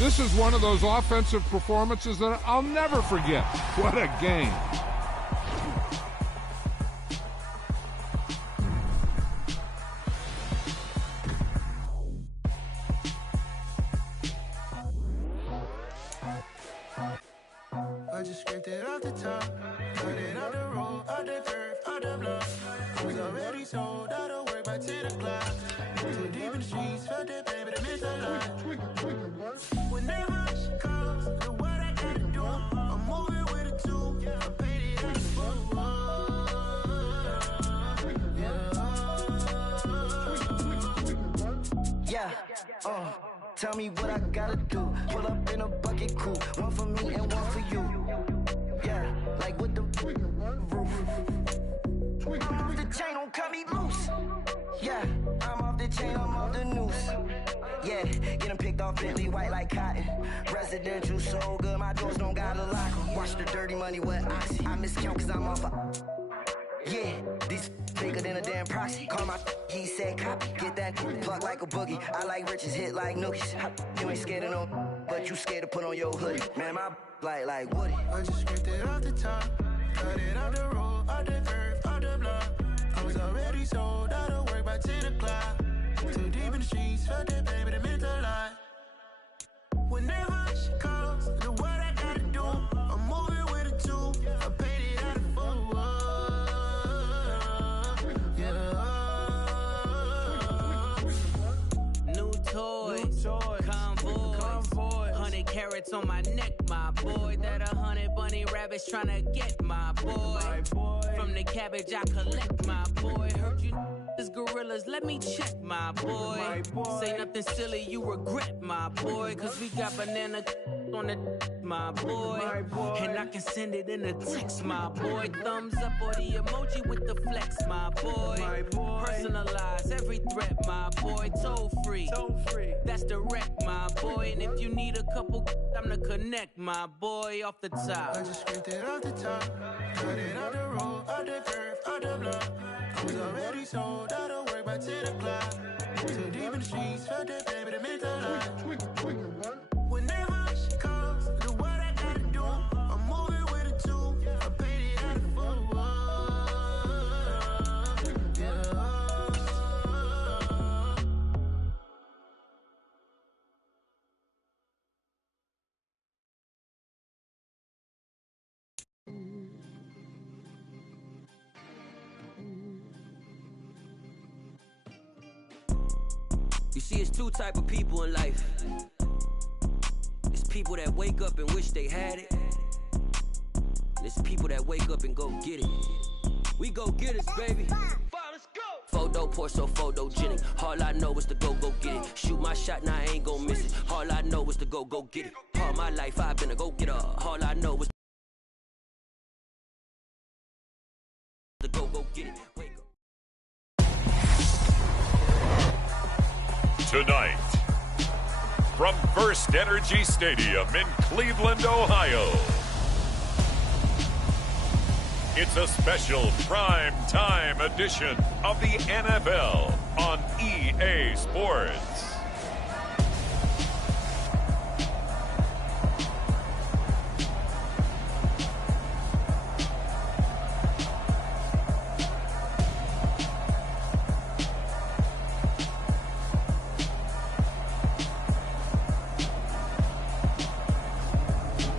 This is one of those offensive performances that I'll never forget. What a game. I just scraped it off the top, cut it off the road, off the curve, off the block. I was already sold out of work by 10 o'clock. Too deep in the streets, felt that pain, but I missed a lot. Whenever she calls, know what I gotta do. I'm moving with a two, I paid it out the food. Yeah, tell me what I gotta do. Pull up in a bucket crew, one for me and one for you. Yeah, like with the roof. I'm off the chain, don't cut me loose. Yeah, I'm off the chain, I'm off the noose. Yeah, getting picked off Bentley, white like cotton. Residential so good, my doors don't got a lock. Watch the dirty money with oxy. I miscount cause I'm off a... Yeah, these bigger than a damn proxy. Call my he said copy. Get that plug like a boogie. I like riches, hit like nookies. You ain't scared of no, but you scared to put on your hoodie. Man, my like Woody. I just scraped it off the top, cut it off the road, off the curve, off the block. I was already sold out of work by 10 o'clock. Too deep in the streets, felt that pain, but it meant a lot. Whenever she calls, know what I gotta do. I'm moving with a two, I paid it out of full. New toys, convoy, 100 carats on my neck, my boy. That 100 bunny rabbits tryna get my boy. From the cabbage I collect, my boy. Heard you is gorillas, let me check, my boy. Say nothing silly, you regret, my boy. Cause we got banana on the my boy. And I can send it in a text, my boy. Thumbs up or the emoji with the flex, my boy. Personalize every threat, my boy. Toll free, that's direct, my boy. And if you need a couple, I'm the connect, my boy. Off the top, I just scraped it off the top, cut it off the road, off the curve, off the block. I was already sold out of work by 10 o'clock. Too deep in the streets, felt that pain, but it meant a lot. Whenever she calls, know what I gotta do. I'm moving with a two, I paid it out of full. You see, it's two type of people in life. It's people that wake up and wish they had it. And it's people that wake up and go get it. We go get it, baby. Photo poor, so photogenic. All I know is to go get it. Shoot my shot, now I ain't gon' miss it. All I know is to go get it. All my life I've been a go-getter. All I know is to go get it. Wake up. Tonight, from First Energy Stadium in Cleveland, Ohio, it's a special prime time edition of the NFL on EA Sports.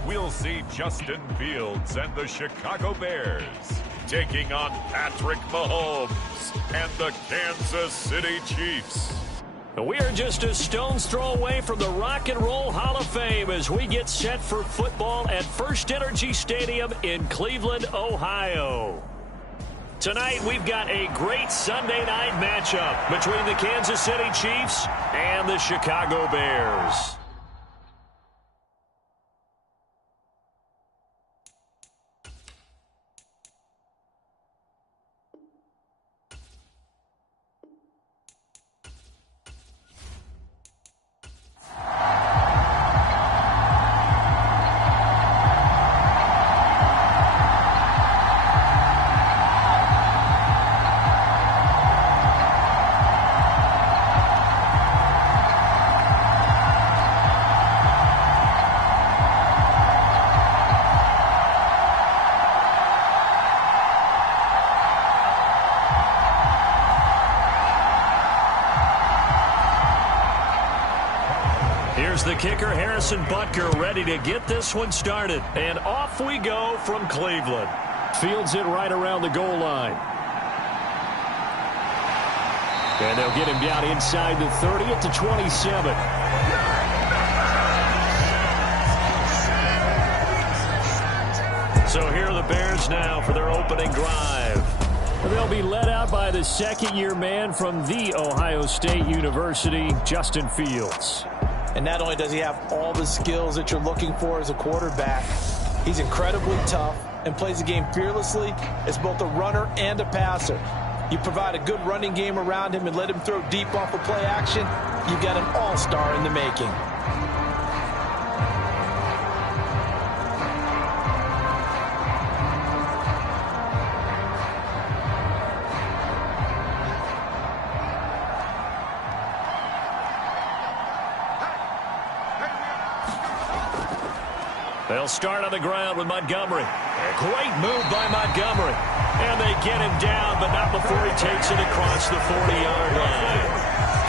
We'll see Justin Fields and the Chicago Bears taking on Patrick Mahomes and the Kansas City Chiefs. We are just a stone's throw away from the Rock and Roll Hall of Fame as we get set for football at First Energy Stadium in Cleveland, Ohio. Tonight, we've got a great Sunday night matchup between the Kansas City Chiefs and the Chicago Bears. Here's the kicker, Harrison Butker, ready to get this one started. And off we go from Cleveland. Fields it right around the goal line. And they'll get him down inside the 30 at the 27. So here are the Bears now for their opening drive. They'll be led out by the second-year man from The Ohio State University, Justin Fields. And not only does he have all the skills that you're looking for as a quarterback, he's incredibly tough and plays the game fearlessly as both a runner and a passer. You provide a good running game around him and let him throw deep off of play action, you've got an all-star in the making. They'll start on the ground with Montgomery. A great move by Montgomery. And they get him down, but not before he takes it across the 40-yard line.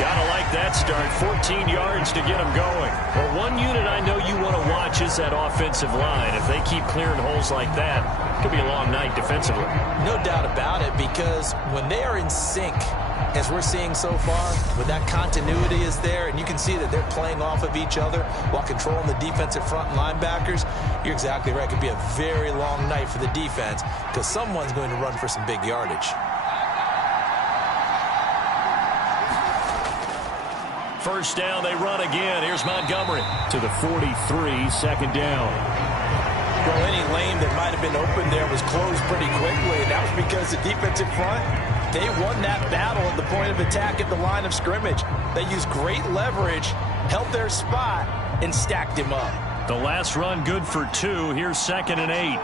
Gotta like that start. 14 yards to get him going. Well, one unit I know you want to watch is that offensive line. If they keep clearing holes like that, it could be a long night defensively. No doubt about it, because when they are in sync, as we're seeing so far, when that continuity is there and you can see that they're playing off of each other while controlling the defensive front linebackers, you're exactly right. It could be a very long night for the defense because someone's going to run for some big yardage. First down, they run again. Here's Montgomery to the 43, second down. Well, any lane that might have been open there was closed pretty quickly, and that was because the defensive front, they won that battle at the point of attack at the line of scrimmage. They used great leverage, held their spot, and stacked him up. The last run good for 2. Here's 2nd and 8.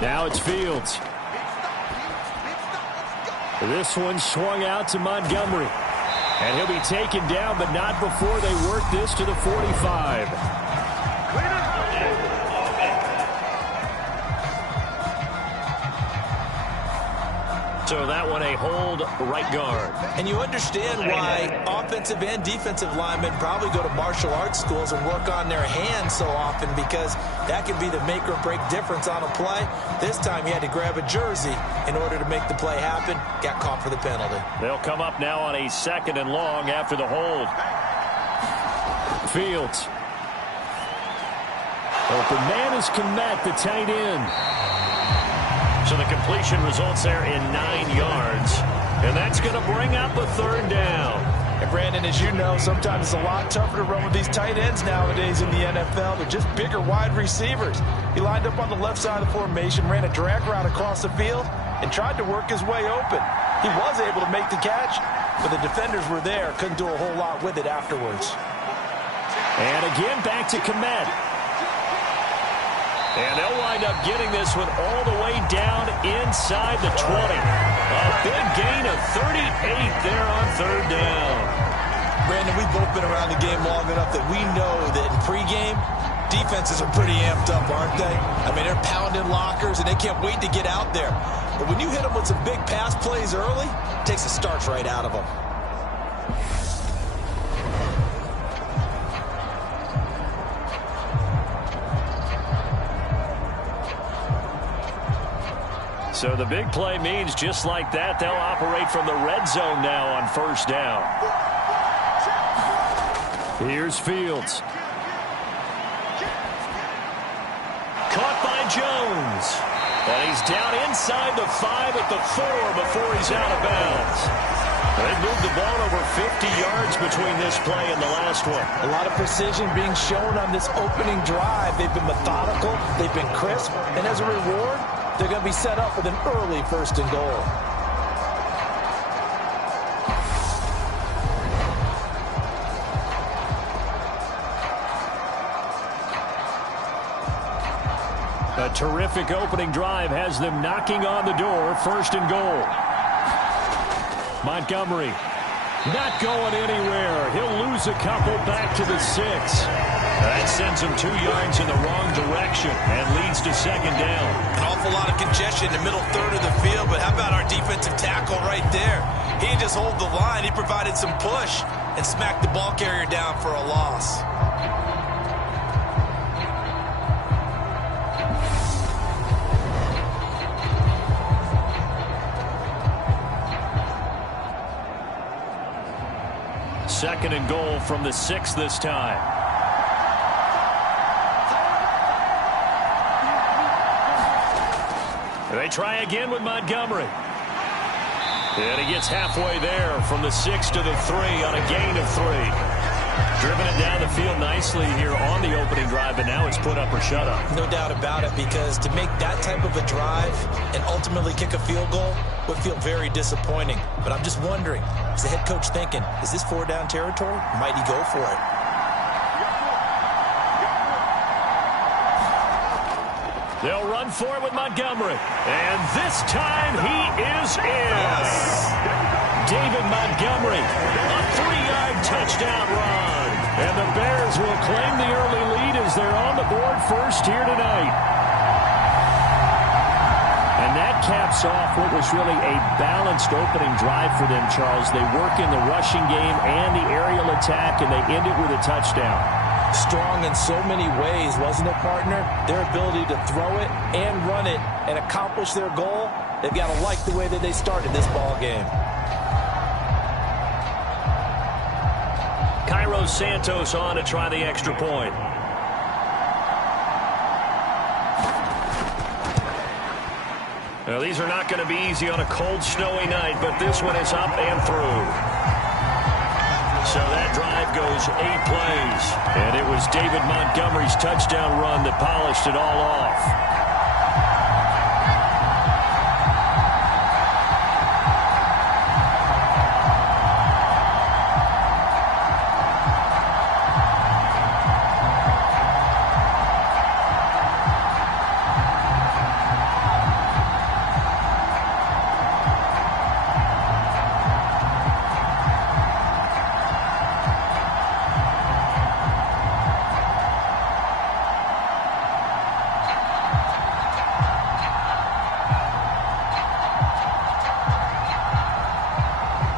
Now it's Fields. This one swung out to Montgomery. And he'll be taken down, but not before they work this to the 45. So that one a hold right guard. And you understand why offensive and defensive linemen probably go to martial arts schools and work on their hands so often, because that can be the make or break difference on a play. This time he had to grab a jersey in order to make the play happen. Got caught for the penalty. They'll come up now on a 2nd and long after the hold. Fields. Open man is Kmet, the tight end. So the completion results there in 9 yards. And that's going to bring up a 3rd down. And Brandon, as you know, sometimes it's a lot tougher to run with these tight ends nowadays in the NFL. They're just bigger wide receivers. He lined up on the left side of the formation, ran a drag route across the field, and tried to work his way open. He was able to make the catch, but the defenders were there. Couldn't do a whole lot with it afterwards. And again, back to Kmet. And they'll wind up getting this one all the way down inside the 20. A big gain of 38 there on 3rd down. Brandon, we've both been around the game long enough that we know that in pregame, defenses are pretty amped up, aren't they? I mean, they're pounding lockers, and they can't wait to get out there. But when you hit them with some big pass plays early, it takes the starch right out of them. So the big play means just like that, they'll operate from the red zone now on 1st down. Here's Fields. Caught by Jones. And he's down inside the 5 at the 4 before he's out of bounds. They've moved the ball over 50 yards between this play and the last one. A lot of precision being shown on this opening drive. They've been methodical, they've been crisp, and as a reward, they're going to be set up with an early 1st and goal. A terrific opening drive has them knocking on the door. 1st and goal. Montgomery not going anywhere. He'll lose a couple back to the 6. That sends him 2 yards in the wrong direction and leads to 2nd down. An awful lot of congestion in the middle 3rd of the field, but how about our defensive tackle right there? He didn't just hold the line. He provided some push. and smacked the ball carrier down for a loss. Second and goal from the 6 this time. They try again with Montgomery. And he gets halfway there from the 6 to the 3 on a gain of 3. Driven it down the field nicely here on the opening drive, and now it's put up or shut up. No doubt about it, because to make that type of a drive and ultimately kick a field goal would feel very disappointing. But I'm just wondering, is the head coach thinking, is this 4-down territory? Might he go for it? They'll run for it with Montgomery. And this time he is in. David Montgomery, a 3-yard touchdown run. And the Bears will claim the early lead as they're on the board first here tonight. And that caps off what was really a balanced opening drive for them, Charles. They work in the rushing game and the aerial attack, and they end it with a touchdown. Strong in so many ways, wasn't it, partner? Their ability to throw it and run it and accomplish their goal, they've got to like the way that they started this ball game. Cairo Santos on to try the extra point. Now, these are not going to be easy on a cold, snowy night, but this one is up and through. So that drive goes 8 plays, and it was David Montgomery's touchdown run that polished it all off.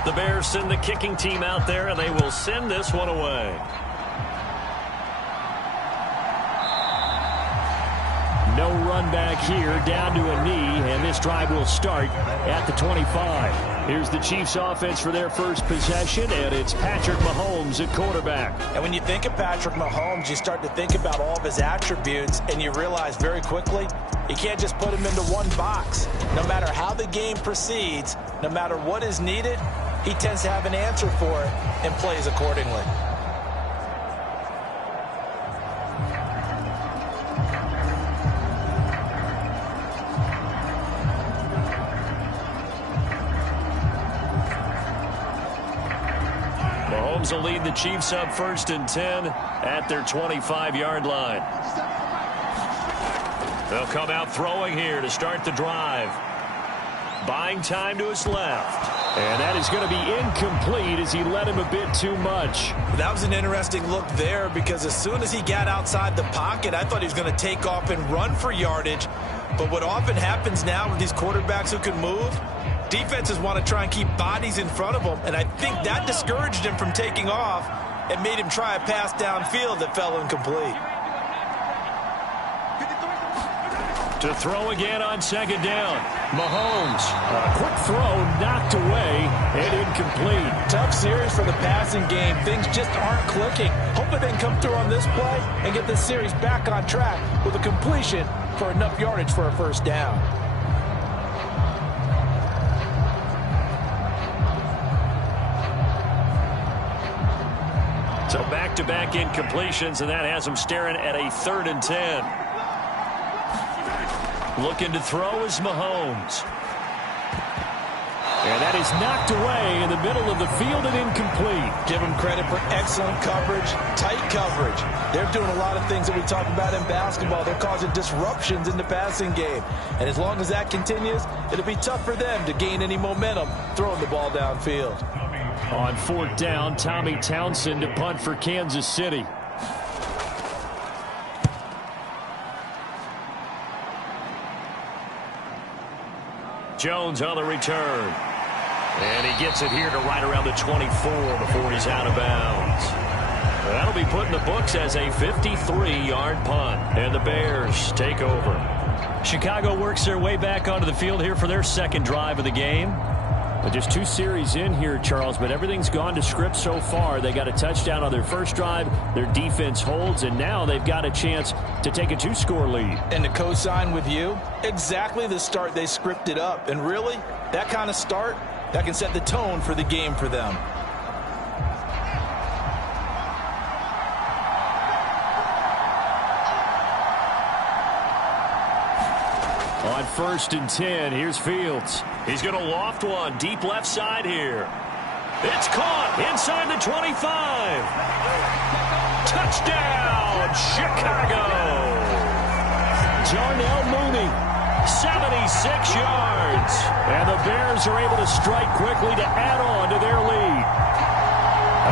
The Bears send the kicking team out there, and they will send this one away. No run back here, down to a knee, and this drive will start at the 25. Here's the Chiefs offense for their first possession, and it's Patrick Mahomes at quarterback. And when you think of Patrick Mahomes, you start to think about all of his attributes, and you realize very quickly you can't just put him into one box. No matter how the game proceeds, no matter what is needed, he tends to have an answer for it and plays accordingly. Mahomes will lead the Chiefs up 1st and 10 at their 25-yard line. They'll come out throwing here to start the drive. Buying time to his left. And that is going to be incomplete as he led him a bit too much. That was an interesting look there, because as soon as he got outside the pocket, I thought he was going to take off and run for yardage. But what often happens now with these quarterbacks who can move, defenses want to try and keep bodies in front of them. And I think that discouraged him from taking off and made him try a pass downfield that fell incomplete. To throw again on 2nd down. Mahomes, a quick throw knocked away and incomplete. Tough series for the passing game. Things just aren't clicking. Hoping they can come through on this play and get this series back on track with a completion for enough yardage for a 1st down. So back-to-back incompletions, and that has them staring at a 3rd and 10. Looking to throw is Mahomes. And that is knocked away in the middle of the field and incomplete. Give them credit for excellent coverage, tight coverage. They're doing a lot of things that we talk about in basketball. They're causing disruptions in the passing game. And as long as that continues, it'll be tough for them to gain any momentum throwing the ball downfield. On 4th down, Tommy Townsend to punt for Kansas City. Jones on the return. And he gets it here to right around the 24 before he's out of bounds. That'll be put in the books as a 53-yard punt. And the Bears take over. Chicago works their way back onto the field here for their second drive of the game. But just 2 series in here, Charles, but everything's gone to script so far. They got a touchdown on their first drive. Their defense holds, and now they've got a chance to take a 2-score lead. And to co-sign with you, exactly the start they scripted up. And really, that kind of start, that can set the tone for the game for them. On 1st and 10, here's Fields. He's going to loft one deep left side here. It's caught inside the 25. Touchdown, Chicago. Darnell Mooney, 76 yards. And the Bears are able to strike quickly to add on to their lead.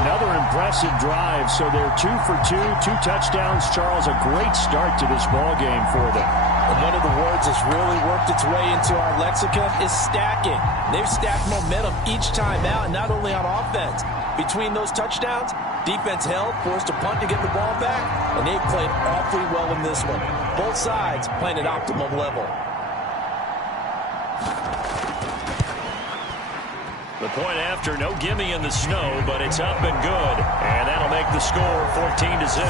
Another impressive drive, so they're 2 for 2, 2 touchdowns. Charles, a great start to this ball game for them. And one of the words that's really worked its way into our lexicon is stacking. They've stacked momentum each time out, and not only on offense. Between those touchdowns, defense held, forced a punt to get the ball back, and they've played awfully well in this one. Both sides playing at optimum level. The point after, no gimme in the snow, but it's up and good. And that'll make the score 14-0.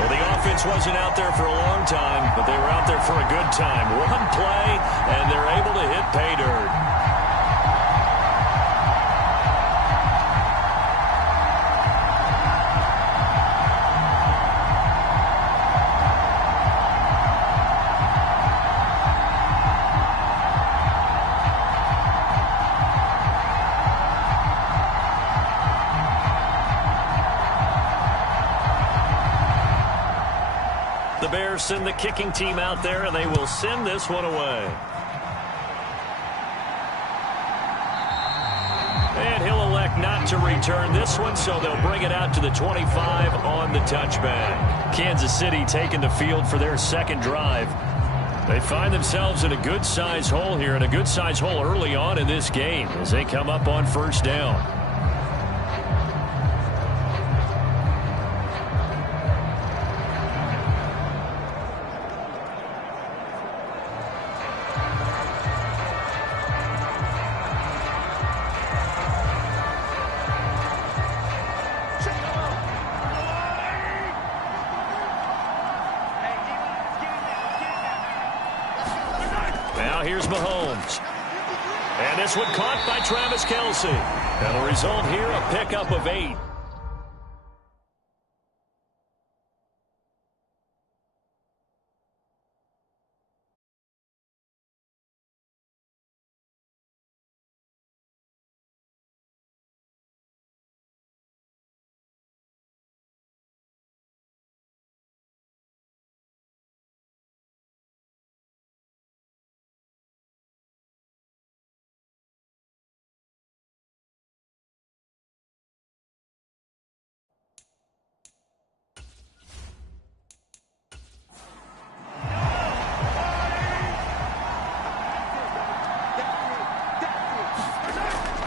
Well, the offense wasn't out there for a long time, but they were out there for a good time. One play, and they're able to hit pay dirt. The Bears send the kicking team out there, and they will send this one away. And he'll elect not to return this one, so they'll bring it out to the 25 on the touchback. Kansas City taking the field for their second drive. They find themselves in a good-size hole here, and a good-size hole early on in this game as they come up on 1st down. Now here's Mahomes. And this one caught by Travis Kelce. And the result here, a pickup of 8.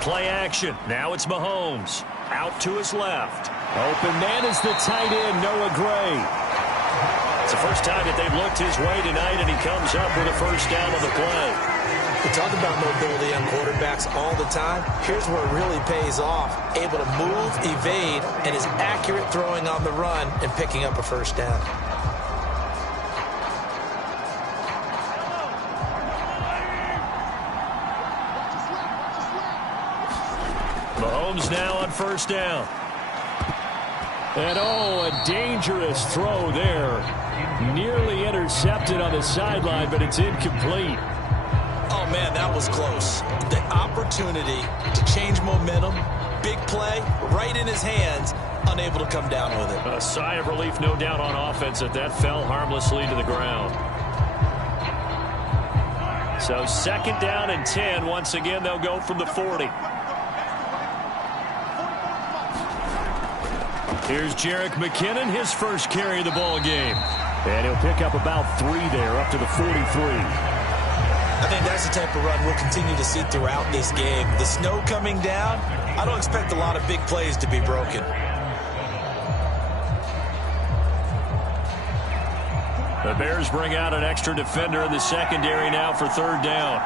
Play action. Now it's Mahomes. Out to his left. Open man is the tight end, Noah Gray. It's the first time that they've looked his way tonight, and he comes up with a first down on the play. We talk about mobility on quarterbacks all the time. Here's where it really pays off. Able to move, evade, and is accurate throwing on the run and picking up a first down. Mahomes now on first down. And oh, a dangerous throw there. Nearly intercepted on the sideline, but it's incomplete. Oh, man, that was close. The opportunity to change momentum, big play, right in his hands, unable to come down with it. A sigh of relief, no doubt, on offense that fell harmlessly to the ground. So 2nd down and 10. Once again, they'll go from the 40. Here's Jerick McKinnon, his first carry of the ball game. And he'll pick up about 3 there, up to the 43. I think that's the type of run we'll continue to see throughout this game. The snow coming down, I don't expect a lot of big plays to be broken. The Bears bring out an extra defender in the secondary now for third down.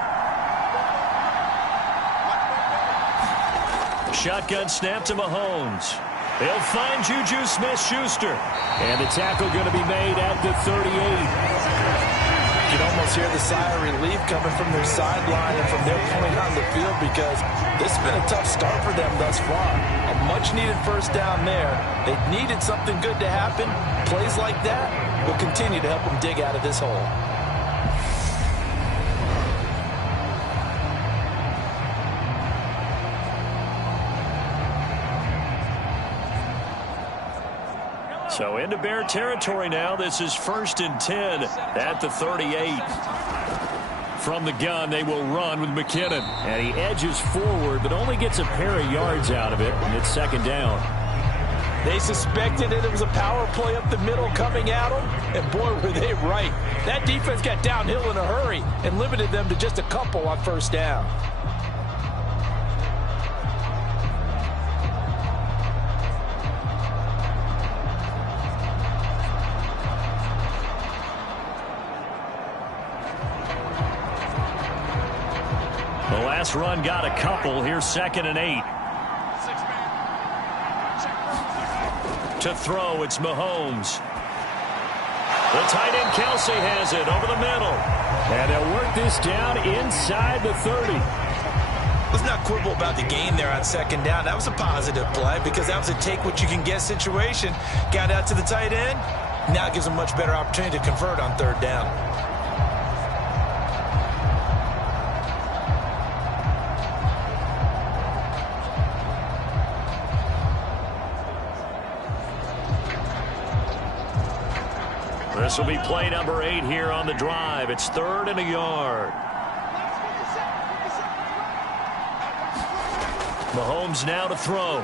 Shotgun snap to Mahomes. They'll find Juju Smith-Schuster. And the tackle going to be made at the 38. You can almost hear the sigh of relief coming from their sideline and from their point on the field, because this has been a tough start for them thus far. A much-needed first down there. They needed something good to happen. Plays like that will continue to help them dig out of this hole. So into Bear territory now. This is 1st and 10 at the 38. From the gun, they will run with McKinnon. And he edges forward, but only gets a pair of yards out of it, and it's 2nd down. They suspected it was a power play up the middle coming at them, and boy, were they right. That defense got downhill in a hurry and limited them to just a couple on 1st down. The last run got a couple. Here's 2nd and 8. To throw, it's Mahomes. The tight end Kelsey has it over the middle. And they'll work this down inside the 30. Let's not quibble about the gain there on 2nd down. That was a positive play because that was a take-what-you-can-get situation. Got out to the tight end. Now it gives them a much better opportunity to convert on 3rd down. This will be play number 8 here on the drive. It's 3rd and a yard. Mahomes now to throw.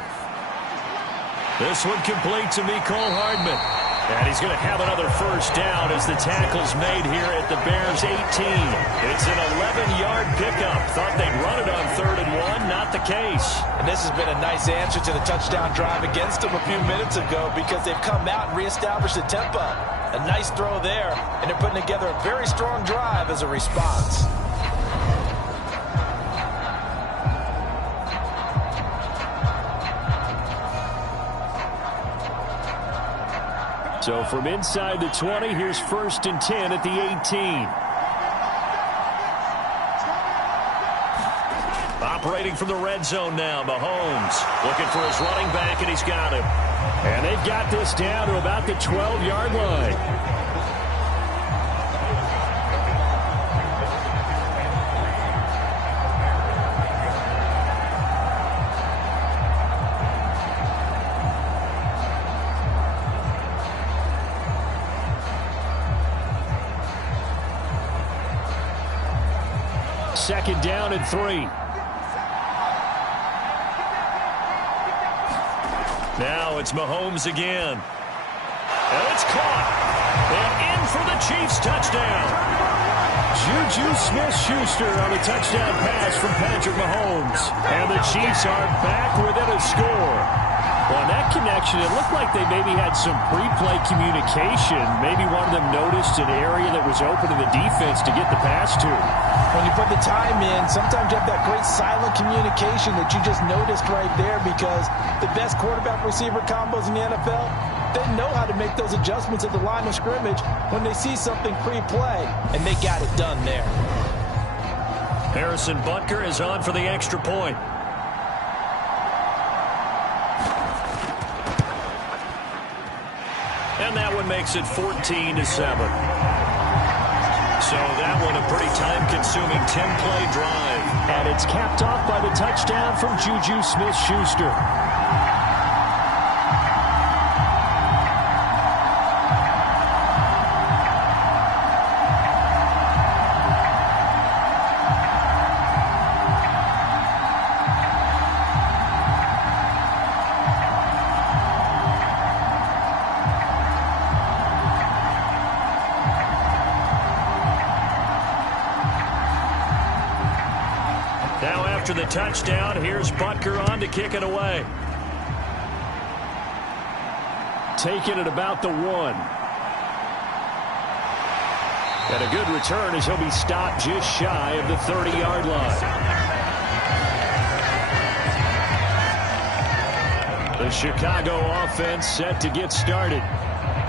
This one complete to Mecole Hardman. And he's going to have another first down as the tackle's made here at the Bears 18. It's an 11-yard pickup. Thought they'd run it on 3rd and 1. Not the case. And this has been a nice answer to the touchdown drive against them a few minutes ago, because they've come out and reestablished the tempo. A nice throw there, and they're putting together a very strong drive as a response. So from inside the 20, here's 1st and 10 at the 18. Operating from the red zone now, Mahomes looking for his running back, and he's got him. And they've got this down to about the 12-yard line. Second down and 3. Now it's Mahomes again. And it's caught. And in for the Chiefs touchdown. Juju Smith-Schuster on a touchdown pass from Patrick Mahomes. And the Chiefs are back within a score. On that connection, it looked like they maybe had some pre-play communication. Maybe one of them noticed an area that was open to the defense to get the pass to. When you put the time in, sometimes you have that great silent communication that you just noticed right there, because the best quarterback-receiver combos in the NFL, they know how to make those adjustments at the line of scrimmage when they see something pre-play, and they got it done there. Harrison Butker is on for the extra point. And that one makes it 14-7. So that one a pretty time-consuming 10-play drive. And it's capped off by the touchdown from Juju Smith-Schuster. After the touchdown, here's Butker on to kick it away. Taking it about the 1. And a good return as he'll be stopped just shy of the 30-yard line. The Chicago offense set to get started.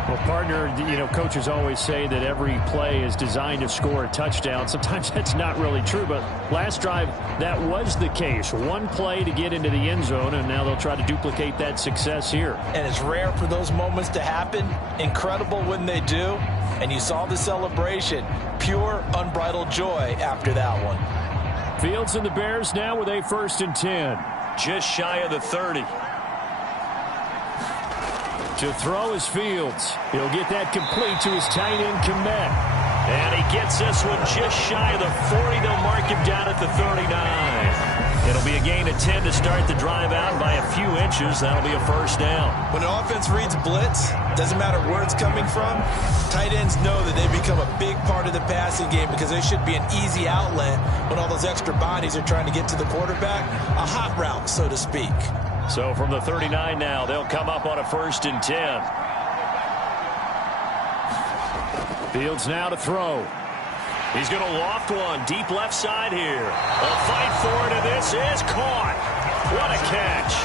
Well, partner, coaches always say that every play is designed to score a touchdown. Sometimes that's not really true, but last drive, that was the case. One play to get into the end zone, and now they'll try to duplicate that success here. And it's rare for those moments to happen. Incredible when they do. And you saw the celebration. Pure, unbridled joy after that one. Fields and the Bears now with a 1st and 10. Just shy of the 30. To throw is Fields. He'll get that complete to his tight end, Kmet. And he gets this one just shy of the 40. They'll mark him down at the 39. It'll be a gain of 10 to start the drive out by a few inches. That'll be a 1st down. When an offense reads blitz, doesn't matter where it's coming from, tight ends know that they become a big part of the passing game because they should be an easy outlet when all those extra bodies are trying to get to the quarterback. A hot route, so to speak. So from the 39 now, they'll come up on a 1st and 10. Fields now to throw. He's going to loft one deep left side here. A fight for it, and this is caught. What a catch.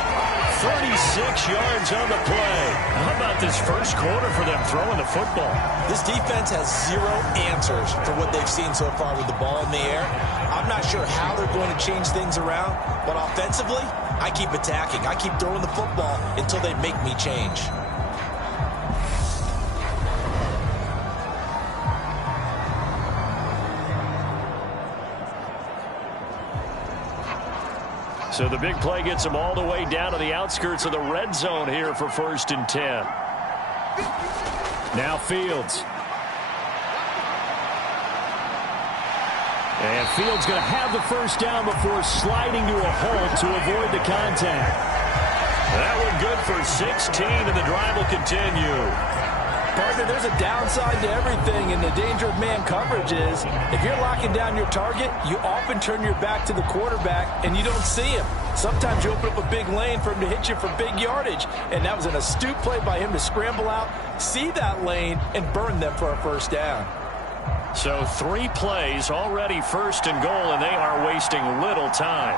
36 yards on the play. How about this first quarter for them throwing the football? This defense has zero answers for what they've seen so far with the ball in the air. I'm not sure how they're going to change things around, but offensively, I keep attacking. I keep throwing the football until they make me change. So the big play gets them all the way down to the outskirts of the red zone here for 1st and 10. Now Fields. And Fields going to have the 1st down before sliding to a halt to avoid the contact. That one good for 16, and the drive will continue. Partner, there's a downside to everything, and the danger of man coverage is if you're locking down your target, you often turn your back to the quarterback, and you don't see him. Sometimes you open up a big lane for him to hit you for big yardage, and that was an astute play by him to scramble out, see that lane, and burn them for a 1st down. So 3 plays, already 1st and goal, and they are wasting little time.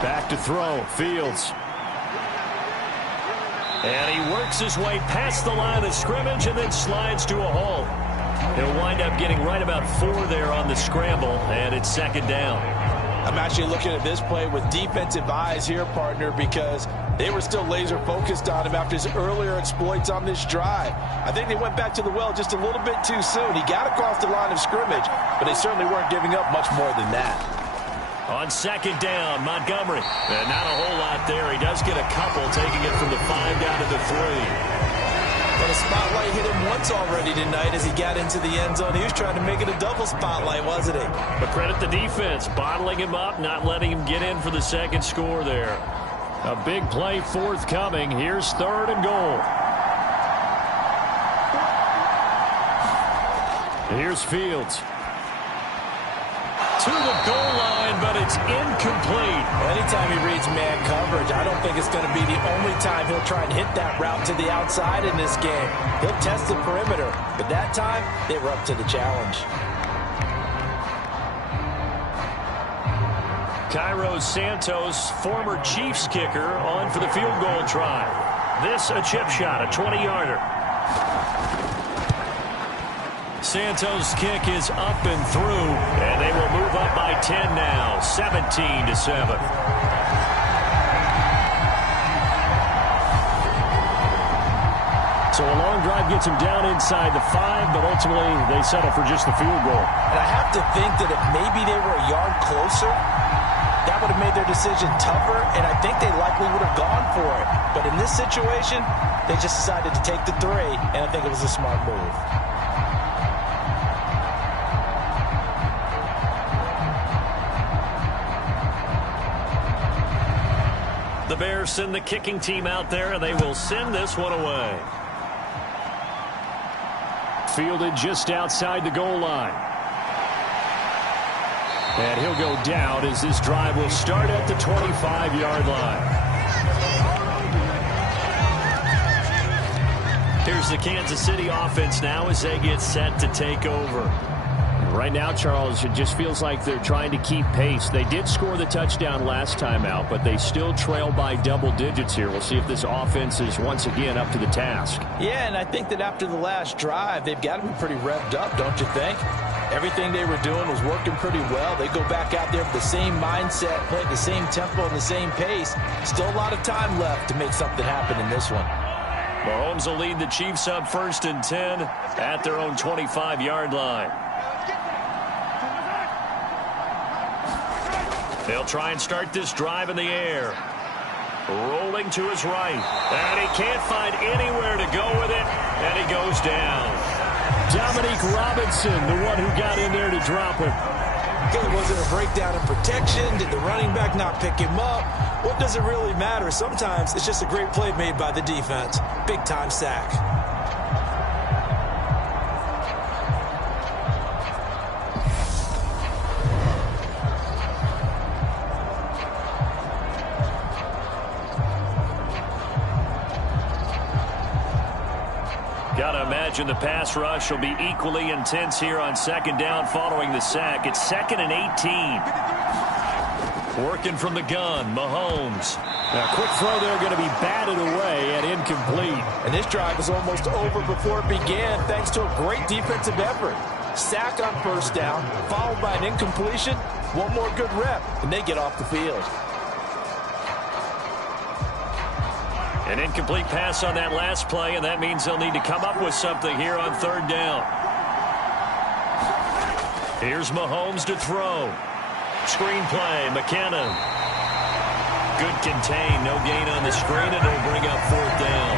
Back to throw, Fields. And he works his way past the line of scrimmage and then slides to a halt. He'll wind up getting right about 4 there on the scramble, and it's 2nd down. I'm actually looking at this play with defensive eyes here, partner, because they were still laser focused on him after his earlier exploits on this drive. I think they went back to the well just a little bit too soon. He got across the line of scrimmage, but they certainly weren't giving up much more than that. On 2nd down, Montgomery. And not a whole lot there. He does get a couple, taking it from the 5 down to the 3. But a spotlight hit him once already tonight as he got into the end zone. He was trying to make it a double spotlight, wasn't he? But credit the defense, bottling him up, not letting him get in for the 2nd score there. A big play forthcoming. Here's 3rd and goal. Here's Fields. To the goal line, but it's incomplete. Anytime he reads man coverage, I don't think it's going to be the only time he'll try and hit that route to the outside in this game. He'll test the perimeter, but that time, they were up to the challenge. Cairo Santos, former Chiefs kicker, on for the field goal try. This a chip shot, a 20-yarder. Santos' kick is up and through, and they will move up by 10 now, 17-7. So a long drive gets them down inside the 5, but ultimately they settle for just the field goal. And I have to think that if maybe they were a yard closer, that would have made their decision tougher, and I think they likely would have gone for it. But in this situation, they just decided to take the 3, and I think it was a smart move. The Bears send the kicking team out there, and they will send this one away. Fielded just outside the goal line. And he'll go down as this drive will start at the 25-yard line. Here's the Kansas City offense now as they get set to take over. Right now, Charles, it just feels like they're trying to keep pace. They did score the touchdown last time out, but they still trail by double digits here. We'll see if this offense is once again up to the task. Yeah, and I think that after the last drive, they've got to be pretty revved up, don't you think? Everything they were doing was working pretty well. They go back out there with the same mindset, play at the same tempo and the same pace. Still a lot of time left to make something happen in this one. Mahomes will lead the Chiefs up 1st and 10 at their own 25-yard line. They'll try and start this drive in the air. Rolling to his right. And he can't find anywhere to go with it. And he goes down. Dominique Robinson, the one who got in there to drop him. Okay, was it a breakdown in protection? Did the running back not pick him up? What does it really matter? Sometimes it's just a great play made by the defense. Big-time sack. Gotta imagine the pass rush will be equally intense here on 2nd down following the sack. It's 2nd and 18. Working from the gun, Mahomes. A quick throw there going to be batted away and incomplete. And this drive was almost over before it began thanks to a great defensive effort. Sack on 1st down, followed by an incompletion. One more good rep, and they get off the field. An incomplete pass on that last play, and that means they'll need to come up with something here on 3rd down. Here's Mahomes to throw. Screen play, McKinnon. Good contain, no gain on the screen, and it'll bring up 4th down.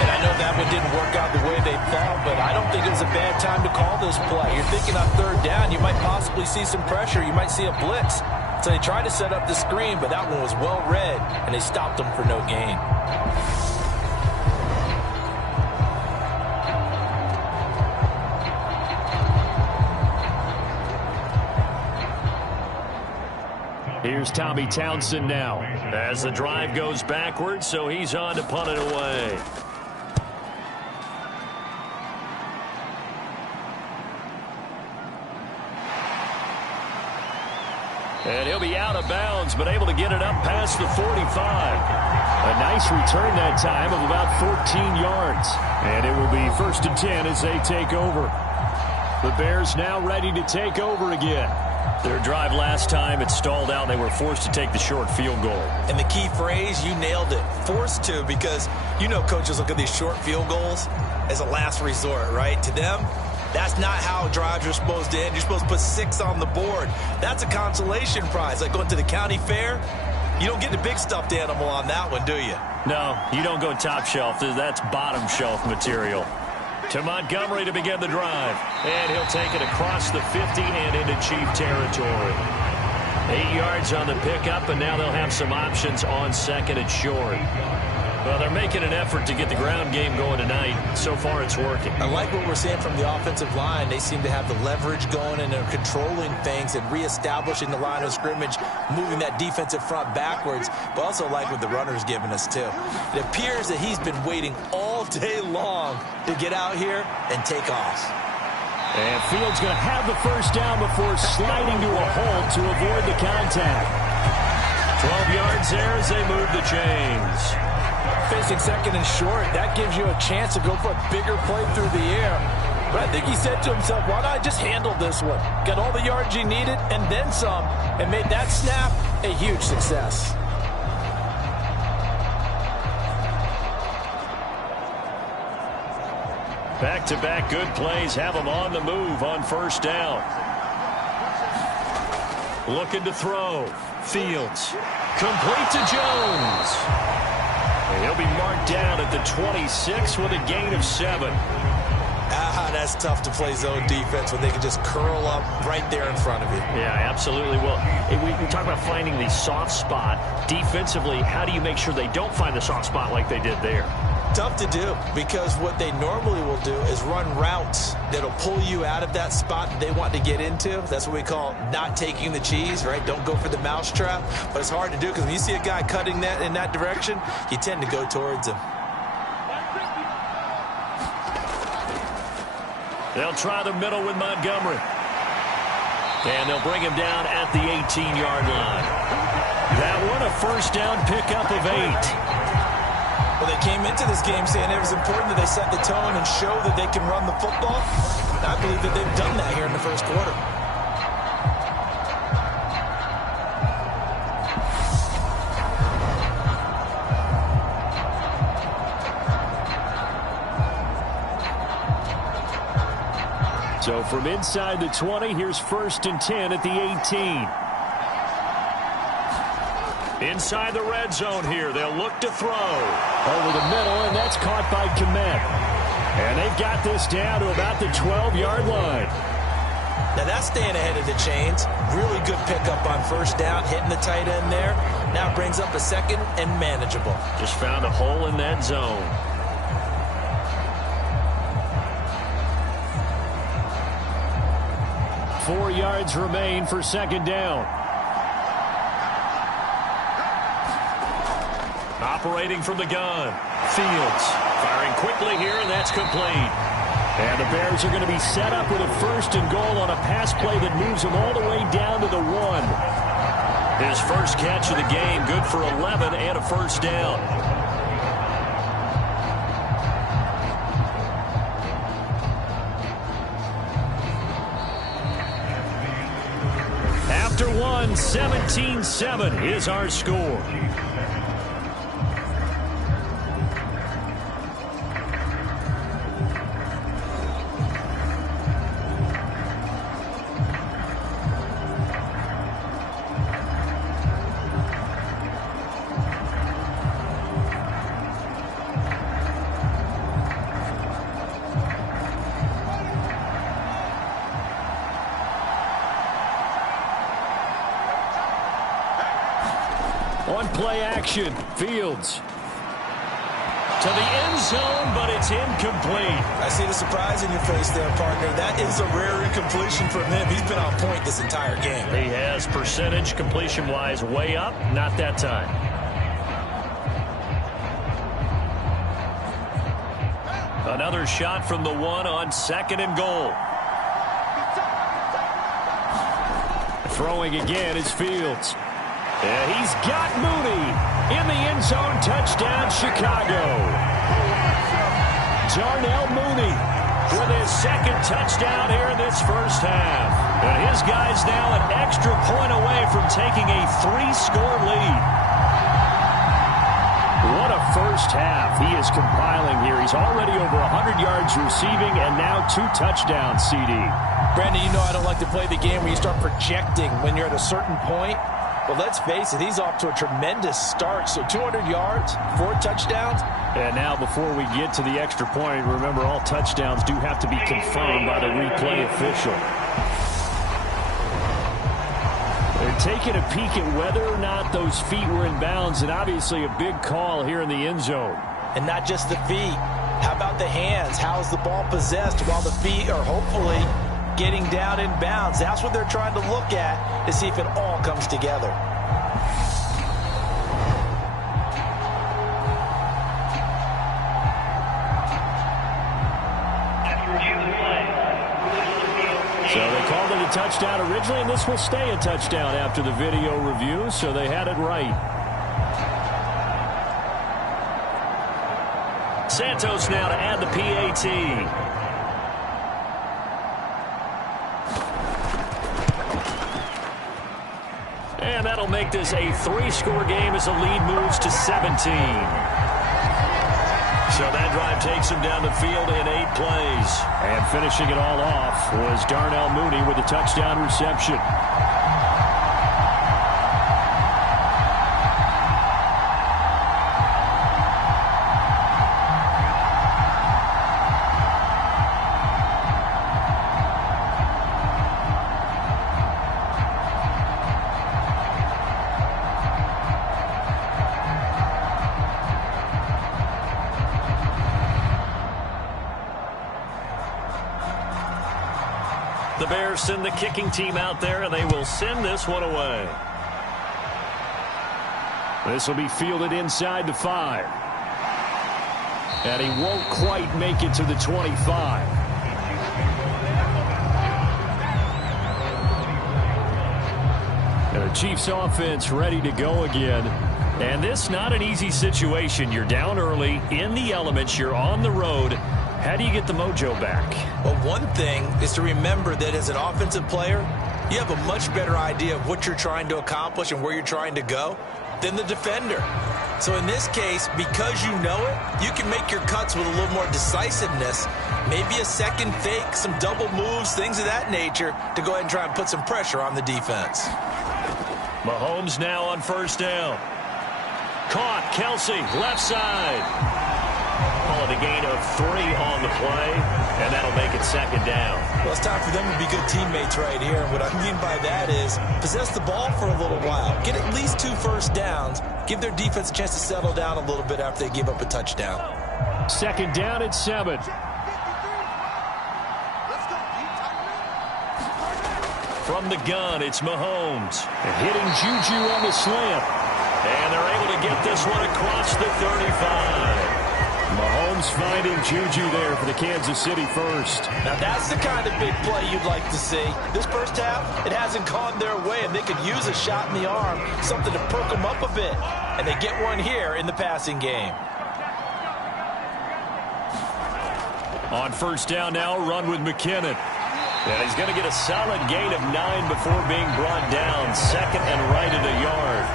And I know that one didn't work out the way they thought, but I don't think it was a bad time to call this play. You're thinking on 3rd down, you might possibly see some pressure. You might see a blitz. So they tried to set up the screen, but that one was well read, and they stopped them for no gain. Here's Tommy Townsend now as the drive goes backwards, so he's on to punt it away. And he'll be out of bounds, but able to get it up past the 45. A nice return that time of about 14 yards. And it will be 1st and 10 as they take over. The Bears now ready to take over again. Their drive last time, it stalled out. They were forced to take the short field goal. And the key phrase, you nailed it. Forced to, because you know coaches look at these short field goals as a last resort, right? To them, that's not how drives are supposed to end. You're supposed to put 6 on the board. That's a consolation prize. Like going to the county fair, you don't get the big stuffed animal on that one, do you? No, you don't go top shelf. That's bottom shelf material. To Montgomery to begin the drive. And he'll take it across the 50 and into Chief territory. 8 yards on the pickup, and now they'll have some options on 2nd and short. Well, they're making an effort to get the ground game going tonight. So far, it's working. I like what we're seeing from the offensive line. They seem to have the leverage going, and they're controlling things and reestablishing the line of scrimmage, moving that defensive front backwards, but also like what the runner's giving us, too. It appears that he's been waiting all day long to get out here and take off. And Fields going to have the 1st down before sliding to a halt to avoid the contact. 12 yards there as they move the chains. Facing 2nd and short, that gives you a chance to go for a bigger play through the air. But I think he said to himself, why not just handle this one? Got all the yards you needed and then some, and made that snap a huge success. Back-to-back good plays have them on the move on 1st down. Looking to throw. Fields. Complete to Jones. And he'll be marked down at the 26 with a gain of 7. That's tough to play zone defense when they can just curl up right there in front of you. Yeah, absolutely. Well, we talk about finding the soft spot. Defensively, how do you make sure they don't find the soft spot like they did there? tough to do because what they normally will do is run routes that'll pull you out of that spot that they want to get into. That's what we call not taking the cheese, right? Don't go for the mousetrap. But it's hard to do because when you see a guy cutting that in that direction, you tend to go towards him. They'll try the middle with Montgomery. And they'll bring him down at the 18-yard line. That one, a first down pickup of 8. Well, they came into this game saying it was important that they set the tone and show that they can run the football. And I believe that they've done that here in the first quarter. So from inside the 20, here's 1st and 10 at the 18. Inside the red zone here, they'll look to throw. Over the middle, and that's caught by Kmet. And they've got this down to about the 12-yard line. Now that's staying ahead of the chains. Really good pickup on first down, hitting the tight end there. Now it brings up a second and manageable. Just found a hole in that zone. Four yards remain for second down. Operating from the gun. Fields firing quickly here, and that's complete. And the Bears are going to be set up with a 1st and goal on a pass play that moves them all the way down to the 1. His first catch of the game, good for 11 and a first down. After one, 17-7 is our score. On play action, Fields to the end zone, but it's incomplete. I see the surprise in your face there, partner. That is a rare incompletion from him. He's been on point this entire game. He has percentage completion-wise way up, not that time. Another shot from the 1 on 2nd and goal. Throwing again is Fields. And he's got Mooney in the end zone. Touchdown, Chicago. Darnell Mooney with his 2nd touchdown here in this first half. And his guy's now an extra point away from taking a 3-score lead. What a first half he is compiling here. He's already over 100 yards receiving and now 2 touchdowns, CD. Brandon, you know I don't like to play the game where you start projecting when you're at a certain point. But let's face it, he's off to a tremendous start. So 200 yards, 4 touchdowns. And now before we get to the extra point, remember all touchdowns do have to be confirmed by the replay official. They're taking a peek at whether or not those feet were in bounds, and obviously a big call here in the end zone. And not just the feet. How about the hands? How is the ball possessed while the feet are hopefully getting down in bounds? That's what they're trying to look at to see if it all comes together. So they called it a touchdown originally, and this will stay a touchdown after the video review, so they had it right. Santos now to add the PAT. And that'll make this a 3-score game as the lead moves to 17. So that drive takes him down the field in 8 plays. And finishing it all off was Darnell Mooney with a touchdown reception. The Bears send the kicking team out there, and they will send this one away. This will be fielded inside the 5. And he won't quite make it to the 25. And the Chiefs offense ready to go again. And this not an easy situation. You're down early, in the elements, you're on the road. How do you get the mojo back? Well, one thing is to remember that as an offensive player, you have a much better idea of what you're trying to accomplish and where you're trying to go than the defender. So in this case, because you know it, you can make your cuts with a little more decisiveness, maybe a second fake, some double moves, things of that nature, to go ahead and try and put some pressure on the defense. Mahomes now on first down. Caught, Kelsey, left side. Call it a gain of 3 on the play, and that'll make it second down. Well, it's time for them to be good teammates right here. And what I mean by that is possess the ball for a little while. Get at least 2 first downs. Give their defense a chance to settle down a little bit after they give up a touchdown. Second down at 7. From the gun, it's Mahomes. Hitting Juju on the slant. And they're able to get this one across the 35. Mahomes finding Juju there for the Kansas City first. Now that's the kind of big play you'd like to see. This first half, it hasn't gone their way, and they could use a shot in the arm, something to perk them up a bit. And they get one here in the passing game. On first down now, run with McKinnon. And he's going to get a solid gain of 9 before being brought down. Second and right at a yard.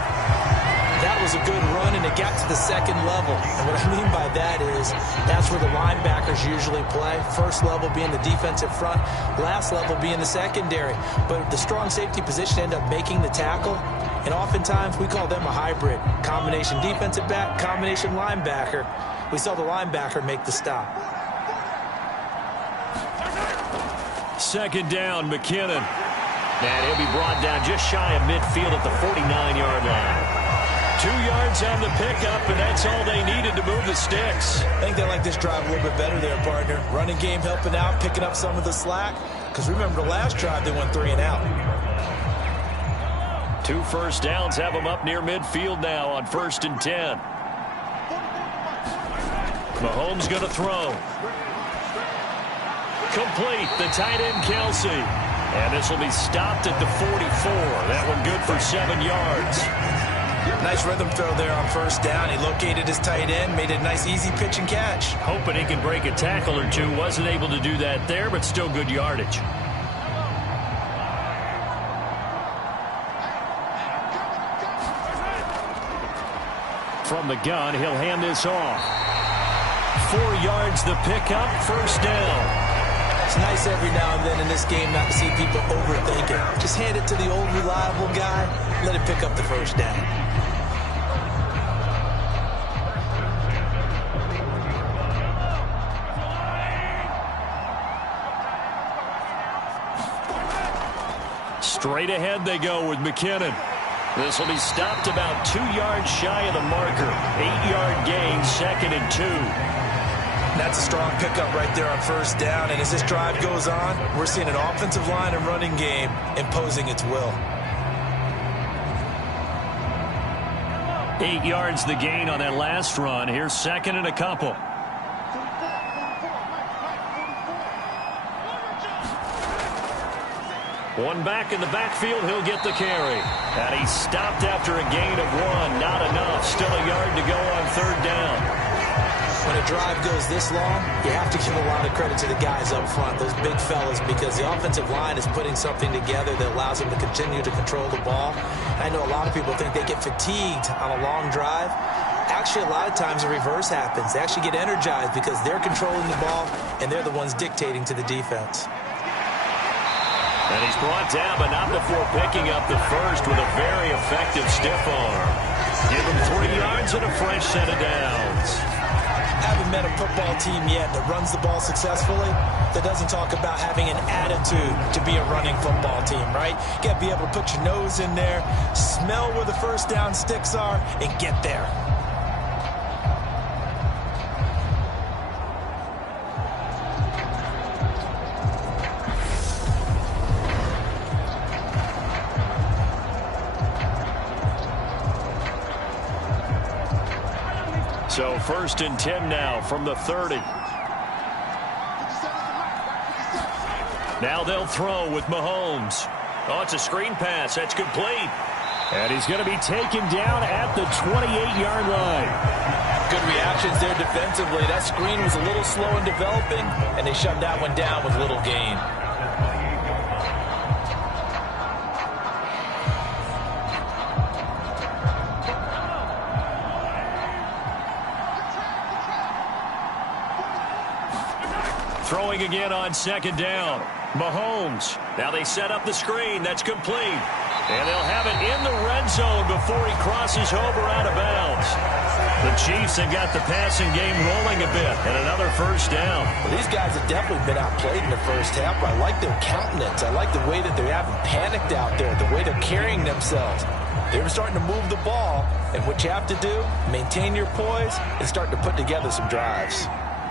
That was a good run, and it got to the second level. And what I mean by that is that's where the linebackers usually play. First level being the defensive front, last level being the secondary. But the strong safety position ended up making the tackle, and oftentimes we call them a hybrid. Combination defensive back, combination linebacker. We saw the linebacker make the stop. Second down, McKinnon. And he'll be brought down just shy of midfield at the 49-yard line. 2 yards on the pickup, and that's all they needed to move the sticks. I think they like this drive a little bit better there, partner. Running game helping out, picking up some of the slack. Because remember, the last drive, they went 3 and out. 2 first downs have them up near midfield now on 1st and 10. Mahomes going to throw. Complete, the tight end Kelsey. And this will be stopped at the 44. That one good for 7 yards. Nice rhythm throw there on first down. He located his tight end, made a nice easy pitch and catch. Hoping he can break a tackle or two. Wasn't able to do that there, but still good yardage. From the gun, he'll hand this off. 4 yards the pickup, first down. It's nice every now and then in this game not to see people overthink it. Just hand it to the old reliable guy, let him pick up the first down. Straight ahead they go with McKinnon. This will be stopped about 2 yards shy of the marker. 8-yard gain, 2nd and 2. That's a strong pickup right there on first down. And as this drive goes on, we're seeing an offensive line and running game imposing its will. 8 yards the gain on that last run. Here's 2nd and a couple. One back in the backfield, he'll get the carry. And he's stopped after a gain of 1. Not enough. Still a yard to go on 3rd down. When a drive goes this long, you have to give a lot of credit to the guys up front, those big fellas, because the offensive line is putting something together that allows them to continue to control the ball. I know a lot of people think they get fatigued on a long drive. Actually, a lot of times the reverse happens. They actually get energized because they're controlling the ball, and they're the ones dictating to the defense. And he's brought down, but not before picking up the first with a very effective stiff arm. Give him 3 yards and a fresh set of downs. Haven't met a football team yet that runs the ball successfully, that doesn't talk about having an attitude to be a running football team, right? You got to be able to put your nose in there, smell where the first down sticks are, and get there. So 1st and 10 now from the 30. Now they'll throw with Mahomes. Oh, it's a screen pass. That's complete. And he's going to be taken down at the 28-yard line. Good reactions there defensively. That screen was a little slow in developing, and they shut that one down with little gain. Throwing again on 2nd down. Mahomes. Now they set up the screen. That's complete. And they'll have it in the red zone before he crosses over out of bounds. The Chiefs have got the passing game rolling a bit. And another 1st down. Well, these guys have definitely been outplayed in the first half. I like their countenance. I like the way that they haven't panicked out there, the way they're carrying themselves. They're starting to move the ball. And what you have to do, maintain your poise and start to put together some drives.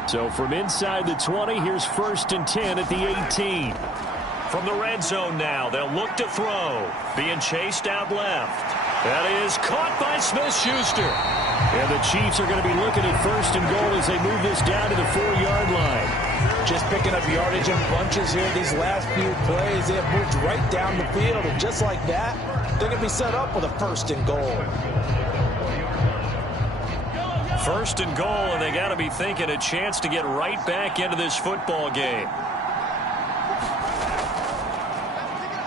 So from inside the 20, here's 1st and 10 at the 18. From the red zone now, they'll look to throw. Being chased out left. That is caught by Smith-Schuster. And the Chiefs are going to be looking at 1st and goal as they move this down to the 4-yard line. Just picking up yardage in bunches here these last few plays. They have moved right down the field, and just like that, they're going to be set up with a 1st and goal. 1st and goal, and they got to be thinking a chance to get right back into this football game.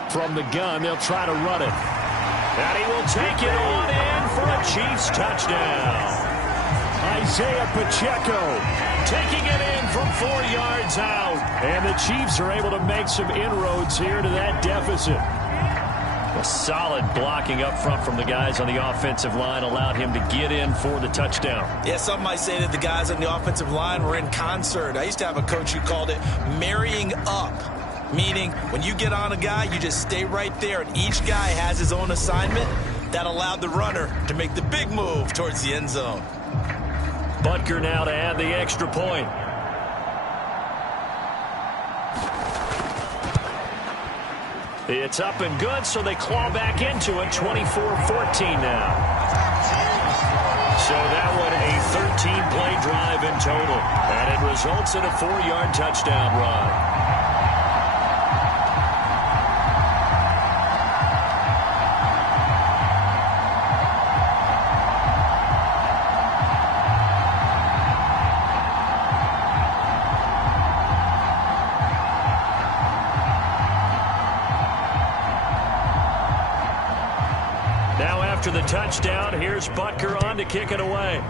From the gun, they'll try to run it. And he will take it on in for a Chiefs touchdown. Isaiah Pacheco taking it in from 4 yards out. And the Chiefs are able to make some inroads here to that deficit. A solid blocking up front from the guys on the offensive line allowed him to get in for the touchdown. Yeah, some might say that the guys on the offensive line were in concert. I used to have a coach who called it marrying up, meaning when you get on a guy, you just stay right there, and each guy has his own assignment. That allowed the runner to make the big move towards the end zone. Butker now to add the extra point. It's up and good, so they claw back into it, 24-14 now. So that one a 13-play drive in total, and it results in a 4-yard touchdown run. After the touchdown, here's Butker on to kick it away.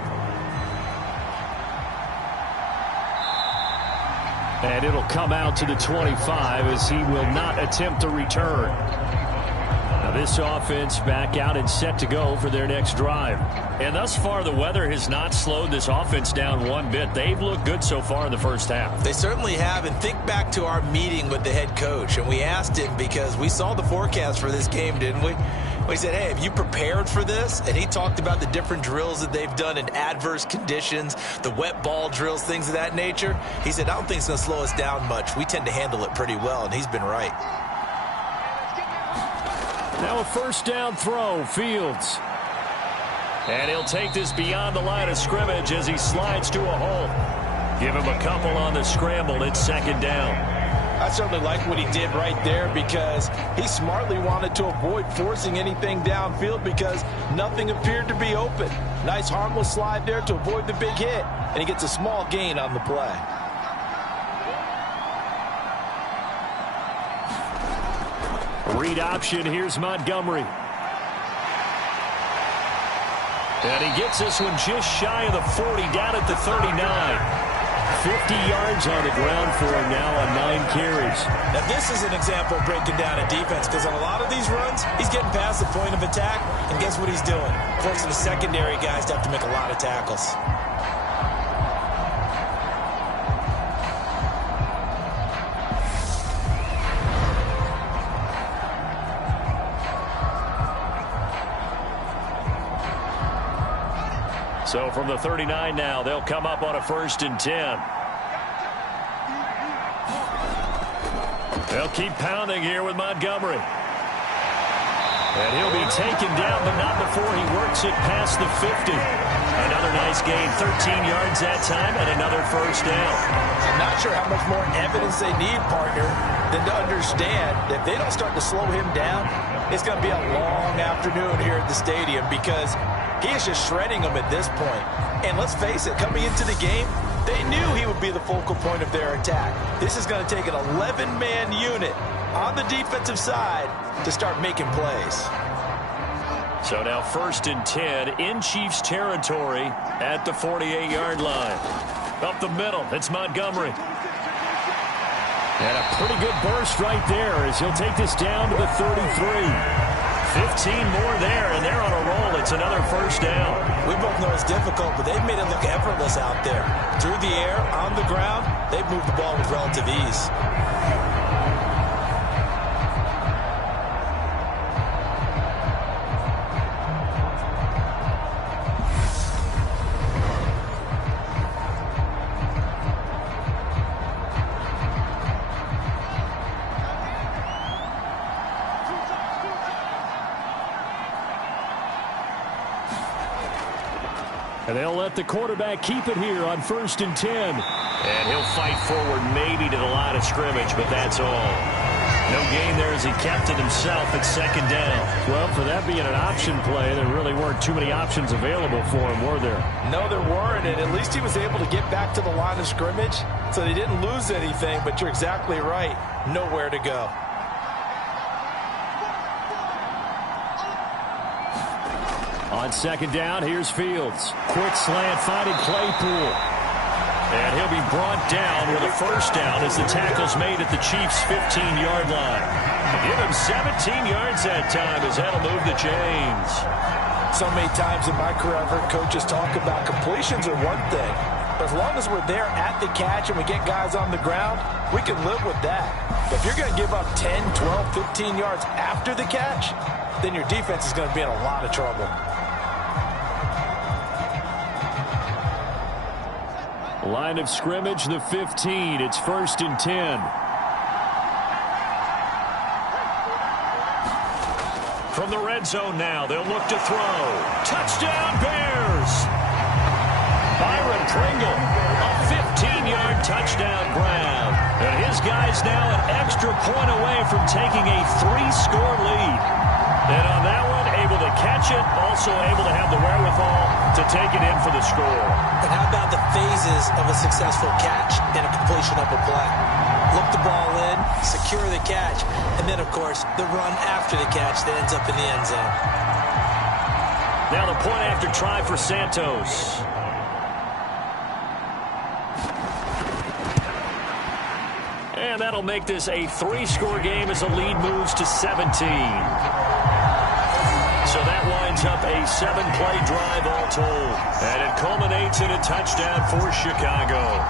And it'll come out to the 25 as he will not attempt to return. Now this offense back out and set to go for their next drive. And thus far, the weather has not slowed this offense down one bit. They've looked good so far in the first half. They certainly have. And think back to our meeting with the head coach. And we asked him because we saw the forecast for this game, didn't we? We said, hey, have you prepared for this? And he talked about the different drills that they've done in adverse conditions, the wet ball drills, things of that nature. He said, I don't think it's going to slow us down much. We tend to handle it pretty well, and he's been right. Now a 1st down throw, Fields. And he'll take this beyond the line of scrimmage as he slides to a hole. Give him a couple on the scramble. It's 2nd down. I certainly like what he did right there because he smartly wanted to avoid forcing anything downfield because nothing appeared to be open. Nice harmless slide there to avoid the big hit, and he gets a small gain on the play. Read option, here's Montgomery. And he gets this one just shy of the 40, down at the 39. 50 yards on the ground for him now on 9 carries. Now this is an example of breaking down a defense because on a lot of these runs, he's getting past the point of attack, and guess what he's doing? Forcing the secondary guys to have to make a lot of tackles. So from the 39 now, they'll come up on a 1st and 10. They'll keep pounding here with Montgomery. And he'll be taken down, but not before he works it past the 50. Another nice gain, 13 yards that time, and another first down. I'm not sure how much more evidence they need, partner, than to understand that if they don't start to slow him down, it's going to be a long afternoon here at the stadium because he is just shredding them at this point. And let's face it, coming into the game, they knew he would be the focal point of their attack. This is going to take an 11-man unit on the defensive side to start making plays. So now 1st and 10 in Chiefs territory at the 48-yard line. Up the middle, it's Montgomery. And a pretty good burst right there as he'll take this down to the 33. 15 more there, and they're on a roll. It's another first down. We both know it's difficult, but they've made it look effortless out there. Through the air, on the ground, they've moved the ball with relative ease. And they'll let the quarterback keep it here on 1st and 10. And he'll fight forward maybe to the line of scrimmage, but that's all. No gain there as he kept it himself at 2nd down. Well, for that being an option play, there really weren't too many options available for him, were there? No, there weren't, and at least he was able to get back to the line of scrimmage, so they didn't lose anything, but you're exactly right. Nowhere to go. On 2nd down, here's Fields. Quick slant, finding Claypool. And he'll be brought down with a first down as the tackle's made at the Chiefs' 15-yard line. Give him 17 yards that time as that'll move the chains. So many times in my career, I've heard coaches talk about completions are one thing. But as long as we're there at the catch and we get guys on the ground, we can live with that. But if you're going to give up 10, 12, 15 yards after the catch, then your defense is going to be in a lot of trouble. Line of scrimmage, the 15. It's 1st and 10. From the red zone now, they'll look to throw. Touchdown, Bears! Byron Pringle, a 15-yard touchdown grab. And his guy's now an extra point away from taking a 3-score lead. And on that one, able to catch it, also able to have the wherewithal to take it in for the score. And how about the phases of a successful catch and a completion of a play? Look the ball in, secure the catch, and then, of course, the run after the catch that ends up in the end zone. Now the point after try for Santos. And that'll make this a 3-score game as the lead moves to 17. So that winds up a 7-play drive all told. And it culminates in a touchdown for Chicago.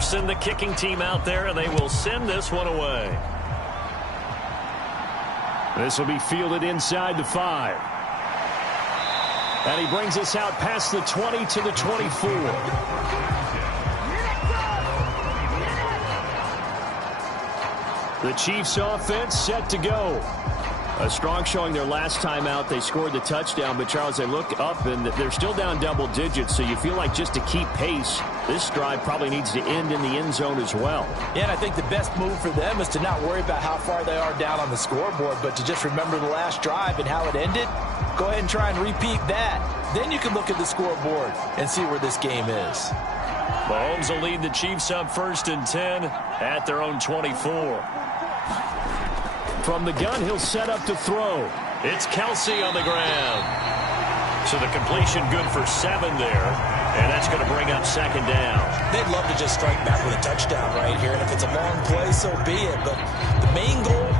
Send the kicking team out there, and they will send this one away. This will be fielded inside the 5. And he brings us out past the 20 to the 24. The Chiefs offense set to go. A strong showing their last time out. They scored the touchdown, but Charles, they look up and they're still down double digits, so you feel like just to keep pace, this drive probably needs to end in the end zone as well. Yeah, and I think the best move for them is to not worry about how far they are down on the scoreboard, but to just remember the last drive and how it ended. Go ahead and try and repeat that. Then you can look at the scoreboard and see where this game is. Mahomes will lead the Chiefs up 1st and 10 at their own 24. From the gun, he'll set up to throw. It's Kelsey on the ground. So the completion good for 7 there. And that's going to bring up 2nd down. They'd love to just strike back with a touchdown right here. And if it's a long play, so be it. But the main goal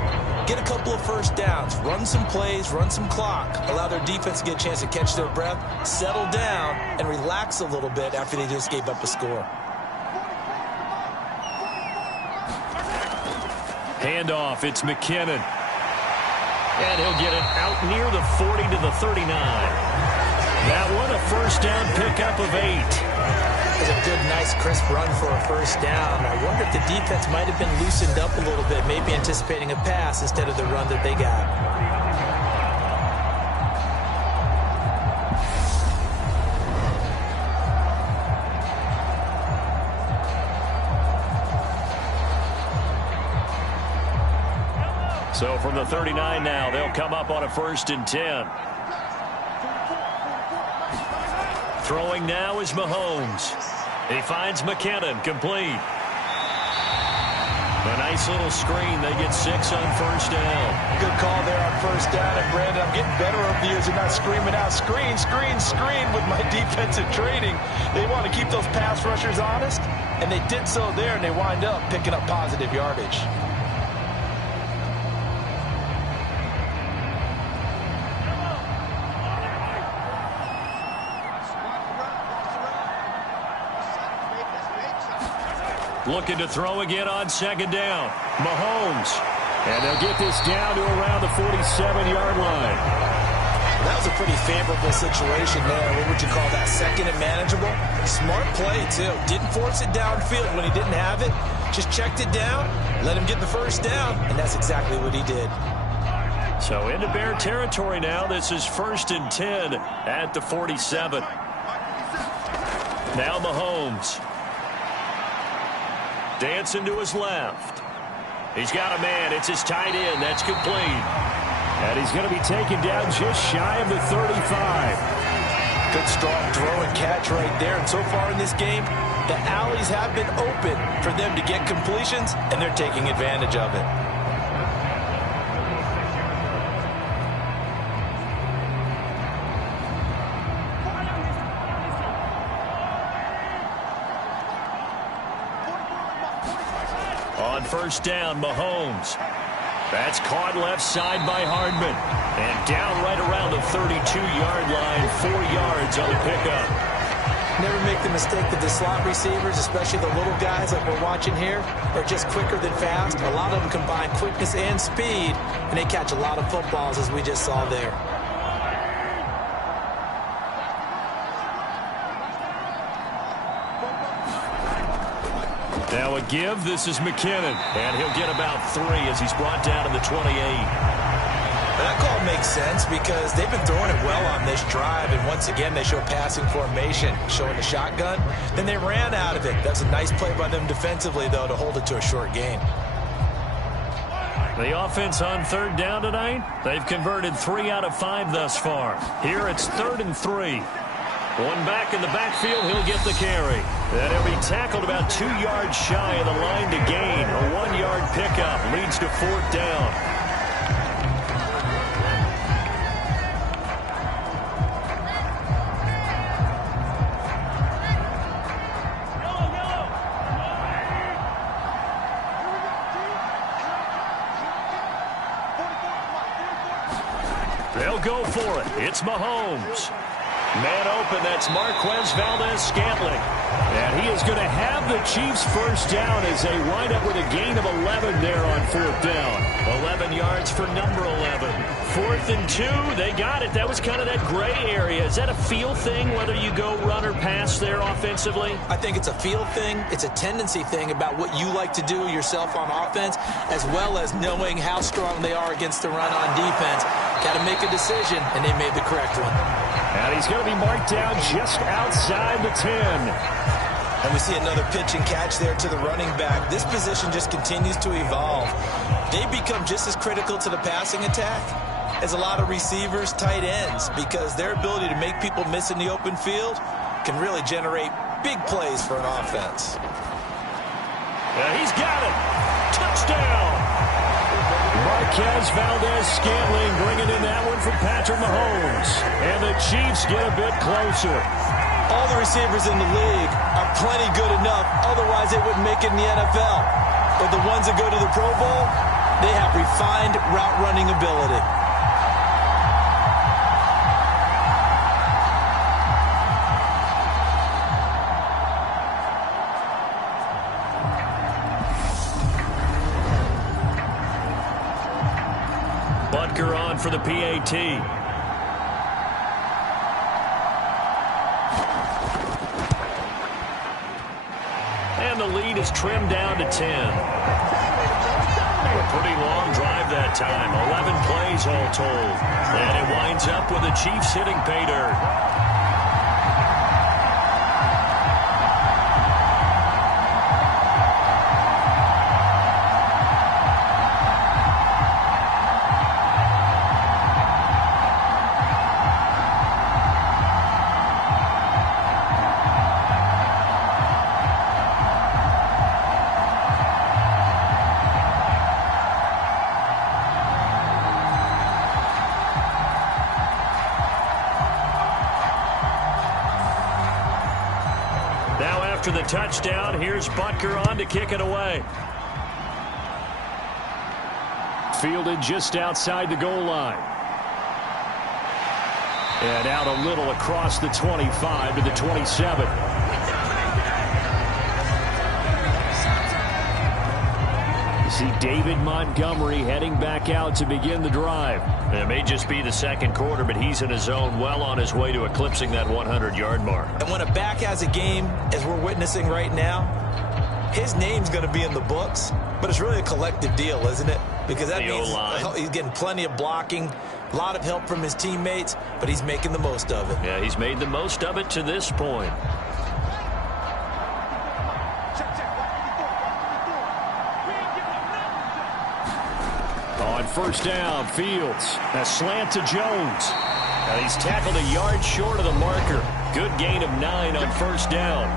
get a couple of first downs, run some plays, run some clock, allow their defense to get a chance to catch their breath, settle down, and relax a little bit after they just gave up a score. Handoff, it's McKinnon. And he'll get it out near the 40 to the 39. That one, a first down pickup of 8. It was a good, nice, crisp run for a first down. I wonder if the defense might have been loosened up a little bit, maybe anticipating a pass instead of the run that they got. So from the 39 now, they'll come up on a 1st and 10. Throwing now is Mahomes. He finds McKinnon, complete. A nice little screen. They get 6 on first down. Good call there on first down. And, Brandon, I'm getting better over the years of not screaming out, screen, screen, screen with my defensive training. They want to keep those pass rushers honest, and they did so there, and they wind up picking up positive yardage. Looking to throw again on 2nd down. Mahomes. And they'll get this down to around the 47-yard line. That was a pretty favorable situation there. What would you call that? 2nd and manageable? Smart play, too. Didn't force it downfield when he didn't have it. Just checked it down, let him get the first down, and that's exactly what he did. So into Bear territory now. This is 1st and 10 at the 47. Now Mahomes. Dancing to his left. He's got a man. It's his tight end. That's complete. And he's going to be taken down just shy of the 35. Good strong throw and catch right there. And so far in this game, the alleys have been open for them to get completions, and they're taking advantage of it. On first down, Mahomes. That's caught left side by Hardman. And down right around the 32-yard line, 4 yards on the pickup. Never make the mistake that the slot receivers, especially the little guys like we're watching here, are just quicker than fast. A lot of them combine quickness and speed, and they catch a lot of footballs, as we just saw there. Now a give. This is McKinnon. And he'll get about 3 as he's brought down to the 28. That call makes sense because they've been throwing it well on this drive, and once again they show passing formation, showing the shotgun. Then they ran out of it. That's a nice play by them defensively, though, to hold it to a short gain. The offense on 3rd down tonight, they've converted 3 out of 5 thus far. Here it's 3rd and 3. One back in the backfield, he'll get the carry. Then he'll be tackled about 2 yards shy of the line to gain. A 1-yard pickup leads to 4th down. They'll go for it. It's Mahomes. Man open, that's Marquez Valdes-Scantling. And he is going to have the Chiefs first down as they wind up with a gain of 11 there on 4th down. 11 yards for number 11. 4th and 2, they got it. That was kind of that gray area. Is that a feel thing, whether you go run or pass there offensively? I think it's a feel thing. It's a tendency thing about what you like to do yourself on offense, as well as knowing how strong they are against the run on defense. Got to make a decision, and they made the correct one. And he's going to be marked down just outside the 10. And we see another pitch and catch there to the running back. This position just continues to evolve. They become just as critical to the passing attack as a lot of receivers, tight ends, because their ability to make people miss in the open field can really generate big plays for an offense. He's got it. Touchdown. Marquez Valdes-Scantling bringing in that one from Patrick Mahomes. And the Chiefs get a bit closer. All the receivers in the league are plenty good enough. Otherwise, they wouldn't make it in the NFL. But the ones that go to the Pro Bowl, they have refined route running ability. Butker on for the PAT. And the lead is trimmed down to 10. A pretty long drive that time. 11 plays all told. And it winds up with the Chiefs hitting pay dirt. After the touchdown, here's Butker on to kick it away. Fielded just outside the goal line. And out a little across the 25 to the 27. You see David Montgomery heading back out to begin the drive. It may just be the second quarter, but he's in his zone, well on his way to eclipsing that 100-yard mark. And when a back has a game, as we're witnessing right now, his name's going to be in the books, but it's really a collective deal, isn't it? Because that means he's getting plenty of blocking, a lot of help from his teammates, but he's making the most of it. Yeah, he's made the most of it to this point. On first down, Fields. A slant to Jones. Now he's tackled a yard short of the marker. Good gain of 9 on first down.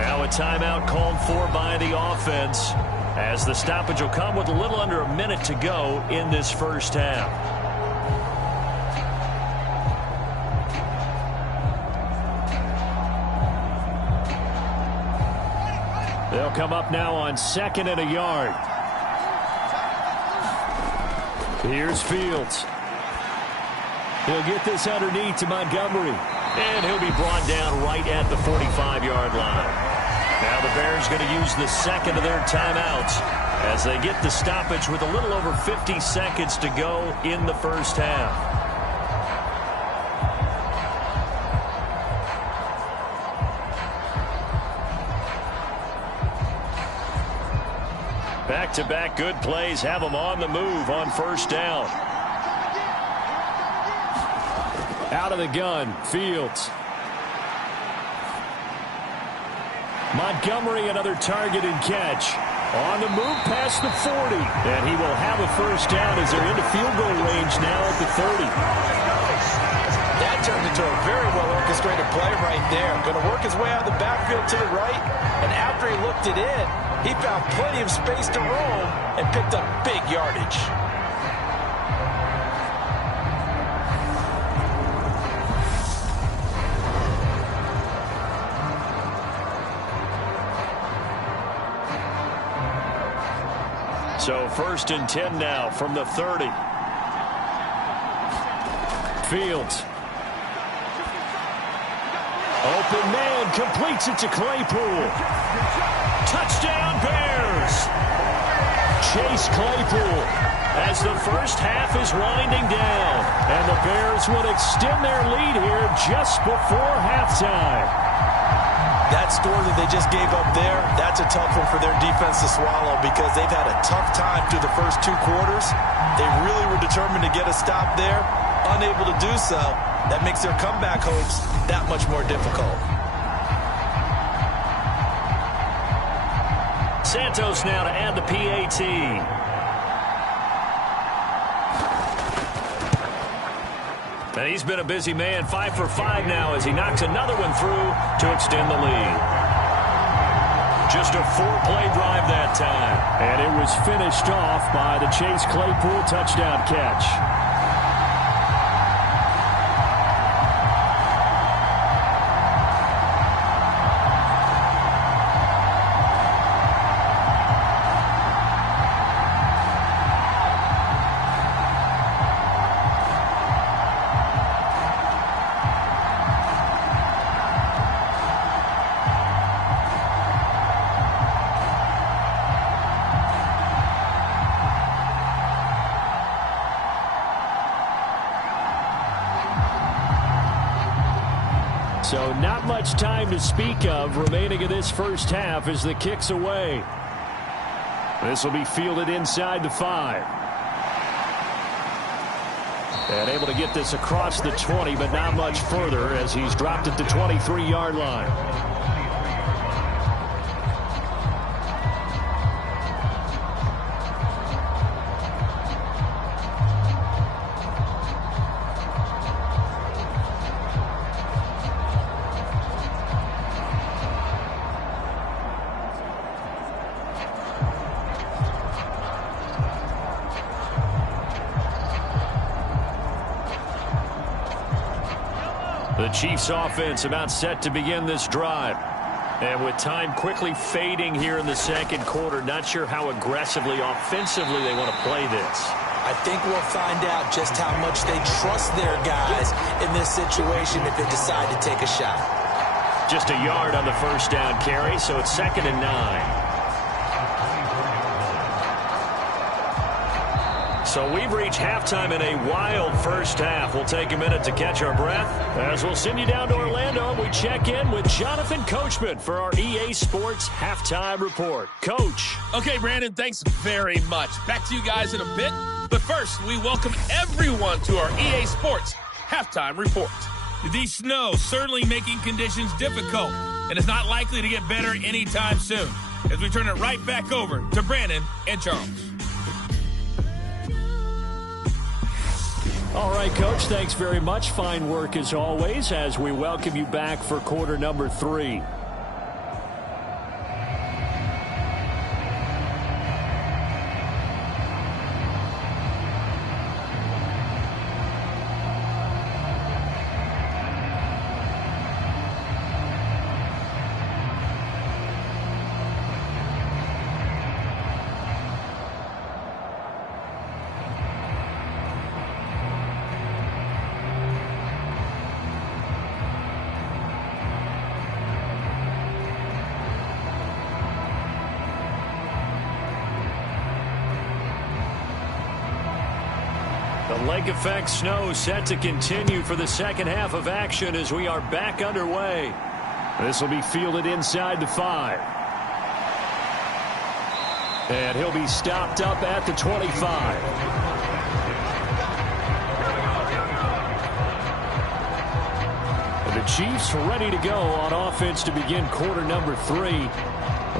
Now a timeout called for by the offense, as the stoppage will come with a little under a minute to go in this first half. They'll come up now on 2nd and a yard. Here's Fields. He'll get this underneath to Montgomery. And he'll be brought down right at the 45-yard line. Now the Bears going to use the second of their timeouts as they get the stoppage with a little over 50 seconds to go in the first half. Back-to-back good plays have them on the move on first down. Out of the gun, Fields. Montgomery, another targeted catch. On the move past the 40. And he will have a first down as they're into field goal range now at the 30. That turned into a very well-orchestrated play right there. Going to work his way out of the backfield to the right. And after he looked it in, he found plenty of space to roam and picked up big yardage. So 1st and 10 now from the 30. Fields. Open man, completes it to Claypool. Touchdown Bears. Chase Claypool as the first half is winding down. And the Bears would extend their lead here just before halftime. That score that they just gave up there, that's a tough one for their defense to swallow because they've had a tough time through the first 2 quarters. They really were determined to get a stop there, unable to do so. That makes their comeback hopes that much more difficult. Santos now to add the PAT. And he's been a busy man, 5 for 5 now as he knocks another one through to extend the lead. Just a 4-play drive that time. And it was finished off by the Chase Claypool touchdown catch. So not much time to speak of remaining in this first half as the kick's away. This will be fielded inside the 5. And able to get this across the 20, but not much further as he's dropped at the 23-yard line. The Chiefs offense about set to begin this drive. And with time quickly fading here in the second quarter, not sure how aggressively, offensively they want to play this. I think we'll find out just how much they trust their guys in this situation if they decide to take a shot. Just a yard on the first down carry, so it's 2nd and 9. So we've reached halftime in a wild first half. We'll take a minute to catch our breath as we'll send you down to Orlando and we check in with Jonathan Coachman for our EA Sports Halftime Report. Coach. Okay, Brandon, thanks very much. Back to you guys in a bit. But first, we welcome everyone to our EA Sports Halftime Report. The snow certainly making conditions difficult, and it's not likely to get better anytime soon. As we turn it right back over to Brandon and Charles. All right, Coach, thanks very much. Fine work as always as we welcome you back for quarter number 3. Lake effect snow set to continue for the second half of action as we are back underway. This will be fielded inside the 5. And he'll be stopped up at the 25. And the Chiefs ready to go on offense to begin quarter number 3.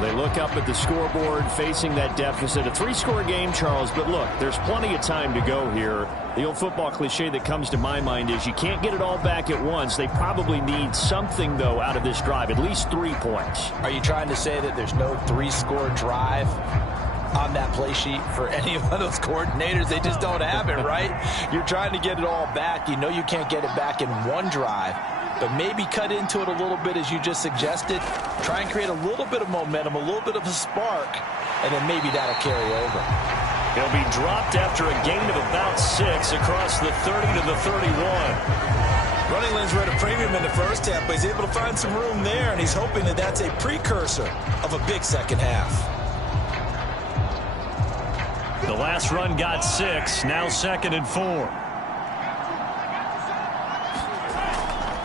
They look up at the scoreboard facing that deficit. A 3-score game, Charles, but look, there's plenty of time to go here. The old football cliche that comes to my mind is you can't get it all back at once. They probably need something, though, out of this drive, at least 3 points. Are you trying to say that there's no 3-score drive on that play sheet for any of those coordinators? They just don't have it, right? You're trying to get it all back. You know you can't get it back in one drive. But maybe cut into it a little bit as you just suggested. Try and create a little bit of momentum, a little bit of a spark, and then maybe that'll carry over. He'll be dropped after a gain of about 6 across the 30 to the 31. Running lanes were at a premium in the first half, but he's able to find some room there, and he's hoping that that's a precursor of a big second half. The last run got 6, now 2nd and 4.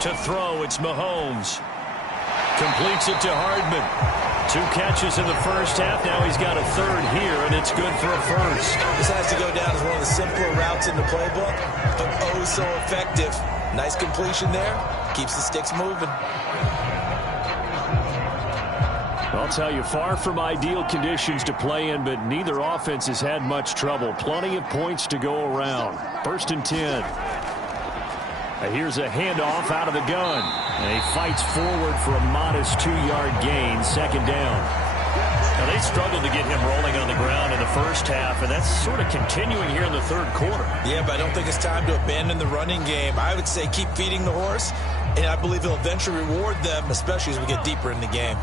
To throw, it's Mahomes. Completes it to Hardman. 2 catches in the first half. Now he's got a 3rd here, and it's good for a first. This has to go down as one of the simpler routes in the playbook, but oh so effective. Nice completion there. Keeps the sticks moving. I'll tell you, far from ideal conditions to play in, but neither offense has had much trouble. Plenty of points to go around. 1st and 10. Here's a handoff out of the gun. And he fights forward for a modest 2-yard gain, 2nd down. Now, they struggled to get him rolling on the ground in the first half, and that's sort of continuing here in the 3rd quarter. Yeah, but I don't think it's time to abandon the running game. I would say keep feeding the horse, and I believe he'll eventually reward them, especially as we get deeper in the game.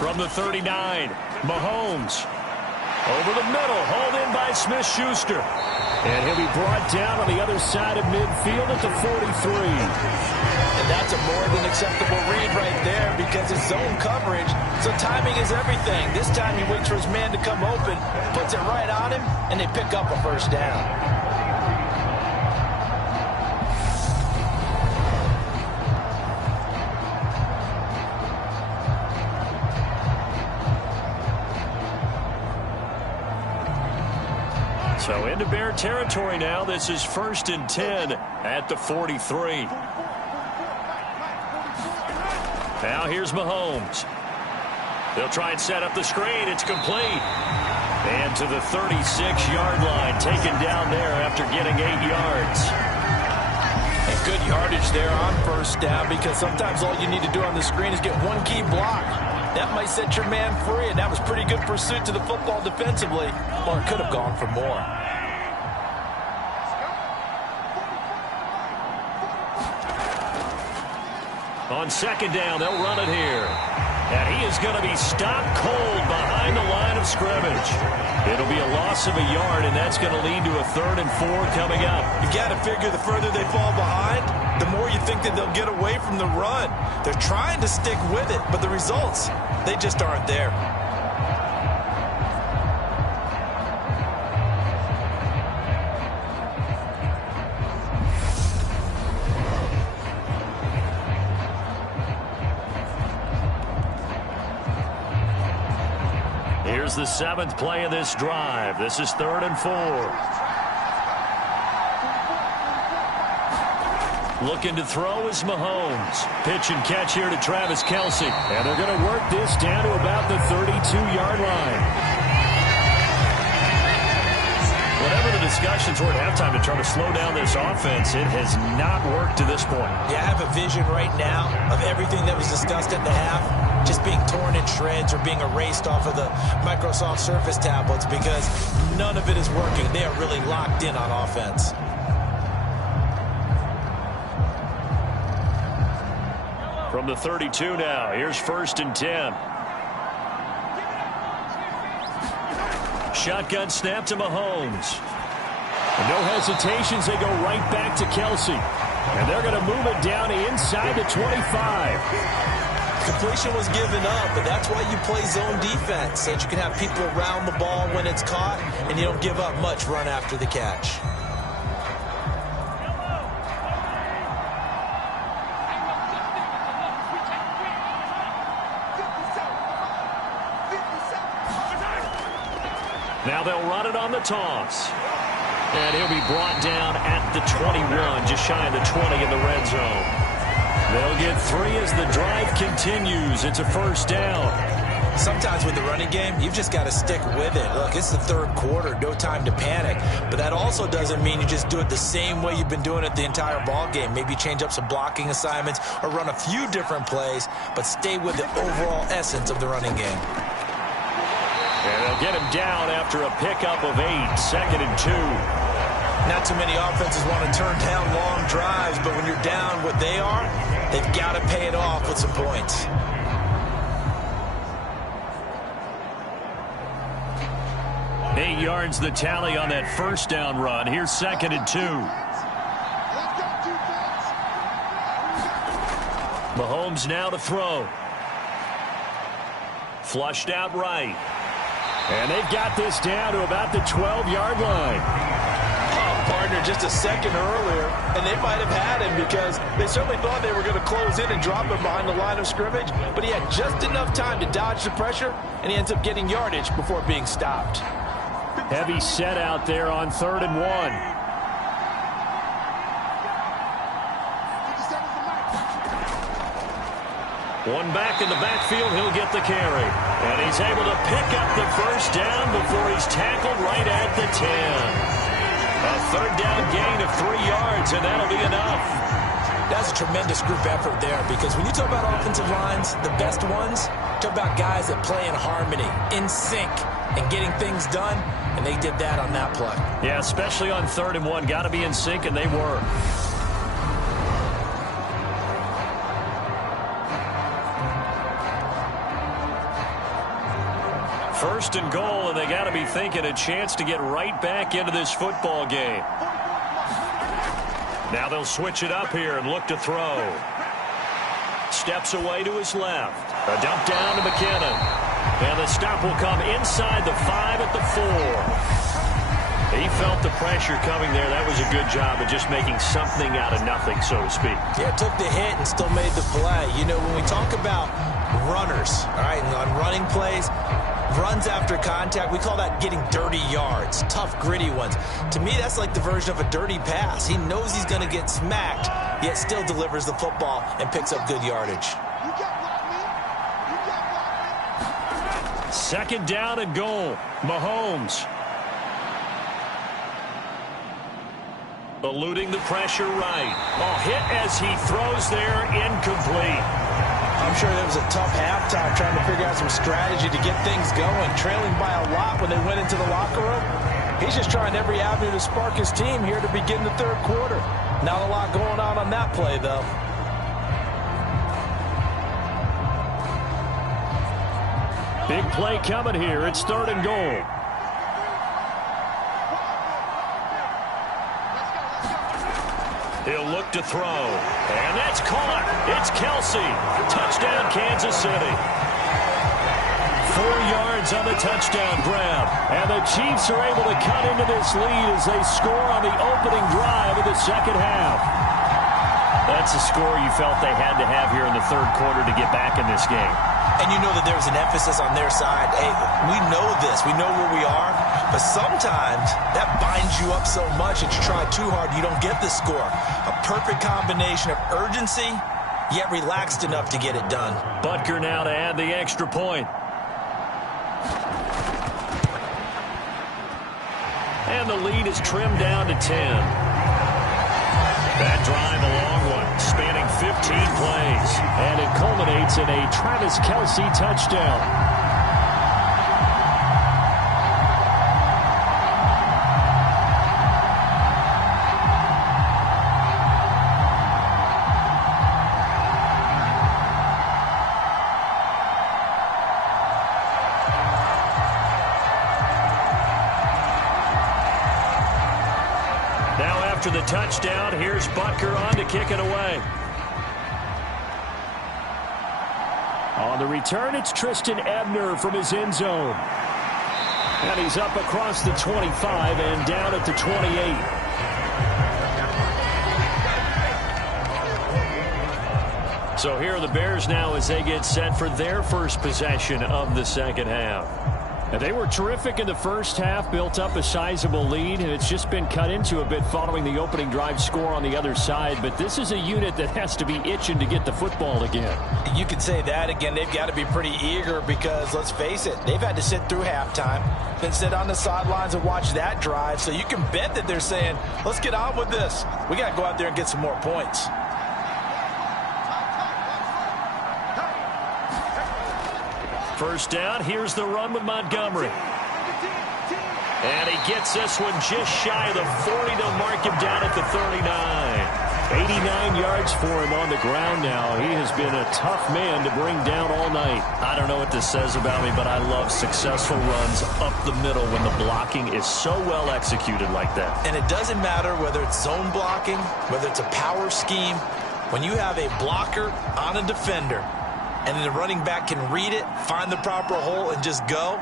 From the 39, Mahomes. Over the middle, hauled in by Smith-Schuster. And he'll be brought down on the other side of midfield at the 43. And that's a more than acceptable read right there because it's zone coverage, so timing is everything. This time he waits for his man to come open, puts it right on him, and they pick up a first down. So into Bear territory now. This is 1st and 10 at the 43. Now here's Mahomes. They'll try and set up the screen. It's complete. And to the 36-yard line, taken down there after getting 8 yards. And good yardage there on first down, because sometimes all you need to do on the screen is get one key block. That might set your man free, and that was pretty good pursuit to the football defensively, or it could have gone for more. On 2nd down, they'll run it here. And he is going to be stopped cold behind the line of scrimmage. It'll be a loss of a yard, and that's going to lead to a 3rd and 4 coming up. You've got to figure the further they fall behind, the more you think that they'll get away from the run. They're trying to stick with it, but the results, they just aren't there. Here's the 7th play of this drive. This is 3rd and 4. Looking to throw is Mahomes. Pitch and catch here to Travis Kelce. And they're going to work this down to about the 32-yard line. Whatever the discussions were at halftime to try to slow down this offense, it has not worked to this point. Yeah, I have a vision right now of everything that was discussed at the half just being torn in shreds or being erased off of the Microsoft Surface tablets, because none of it is working. They are really locked in on offense. From the 32 now, here's 1st and 10. Shotgun snap to Mahomes. And no hesitations, they go right back to Kelce. And they're going to move it down inside the 25. Completion was given up, but that's why you play zone defense, so that you can have people around the ball when it's caught, and you don't give up much run after the catch. Now they'll run it on the toss. And he'll be brought down at the 21, just shy of the 20 in the red zone. They'll get 3 as the drive continues. It's a 1st down. Sometimes with the running game, you've just got to stick with it. Look, it's the 3rd quarter, no time to panic. But that also doesn't mean you just do it the same way you've been doing it the entire ball game. Maybe change up some blocking assignments or run a few different plays, but stay with the overall essence of the running game. And they'll get him down after a pickup of 8, 2nd and 2. Not too many offenses want to turn down long drives, but when you're down what they are, they've got to pay it off with some points. Eight yards the tally on that 1st down run. Here's 2nd and 2. Mahomes now to throw. Flushed out right. And they've got this down to about the 12-yard line. Partner just a second earlier, and they might have had him because they certainly thought they were going to close in and drop him behind the line of scrimmage, but he had just enough time to dodge the pressure, and he ends up getting yardage before being stopped. Heavy set out there on 3rd and 1. One back in the backfield, he'll get the carry. And he's able to pick up the 1st down before he's tackled right at the 10. A 3rd down gain of 3 yards, and that'll be enough. That's a tremendous group effort there, because when you talk about offensive lines, the best ones, talk about guys that play in harmony, in sync, and getting things done, and they did that on that play. Yeah, especially on 3rd and 1. Got to be in sync, and they were. First and goal, and they got to be thinking a chance to get right back into this football game. Now they'll switch it up here and look to throw. Steps away to his left. A dump down to McKinnon. And the stop will come inside the 5 at the 4. He felt the pressure coming there. That was a good job of just making something out of nothing, so to speak. Yeah, took the hit and still made the play. You know, when we talk about runners, all right, and on running plays, runs after contact. We call that getting dirty yards, tough, gritty ones. To me, that's like the version of a dirty pass. He knows he's going to get smacked, yet still delivers the football and picks up good yardage. Second down and goal. Mahomes. Eluding the pressure right. Hit as he throws there, incomplete. I'm sure there was a tough halftime trying to figure out some strategy to get things going. Trailing by a lot when they went into the locker room. He's just trying every avenue to spark his team here to begin the third quarter. Not a lot going on that play, though. Big play coming here. It's third and goal. He'll look to throw. And that's caught. It's Kelsey. Touchdown, Kansas City. 4 yards on the touchdown grab. And the Chiefs are able to cut into this lead as they score on the opening drive of the second half. That's a score you felt they had to have here in the third quarter to get back in this game. And you know that there was an emphasis on their side. Hey, we know this. We know where we are. But sometimes that binds you up so much that you try too hard, you don't get the score. A perfect combination of urgency, yet relaxed enough to get it done. Butker now to add the extra point. And the lead is trimmed down to 10. That drive, a long one, spanning 15 plays. And it culminates in a Travis Kelce touchdown. After the touchdown, here's Butker on to kick it away. On the return, it's Tristan Ebner from his end zone. And he's up across the 25 and down at the 28. So here are the Bears now as they get set for their first possession of the second half. And they were terrific in the first half, built up a sizable lead, and it's just been cut into a bit following the opening drive score on the other side. But this is a unit that has to be itching to get the football again. You could say that again. They've got to be pretty eager because, let's face it, they've had to sit through halftime, then sit on the sidelines and watch that drive. So you can bet that they're saying, let's get on with this. We got to go out there and get some more points. First down, here's the run with Montgomery. And he gets this one just shy of the 40. They'll mark him down at the 39. 89 yards for him on the ground now. He has been a tough man to bring down all night. I don't know what this says about me, but I love successful runs up the middle when the blocking is so well executed like that. And it doesn't matter whether it's zone blocking, whether it's a power scheme. When you have a blocker on a defender, and then the running back can read it, find the proper hole, and just go,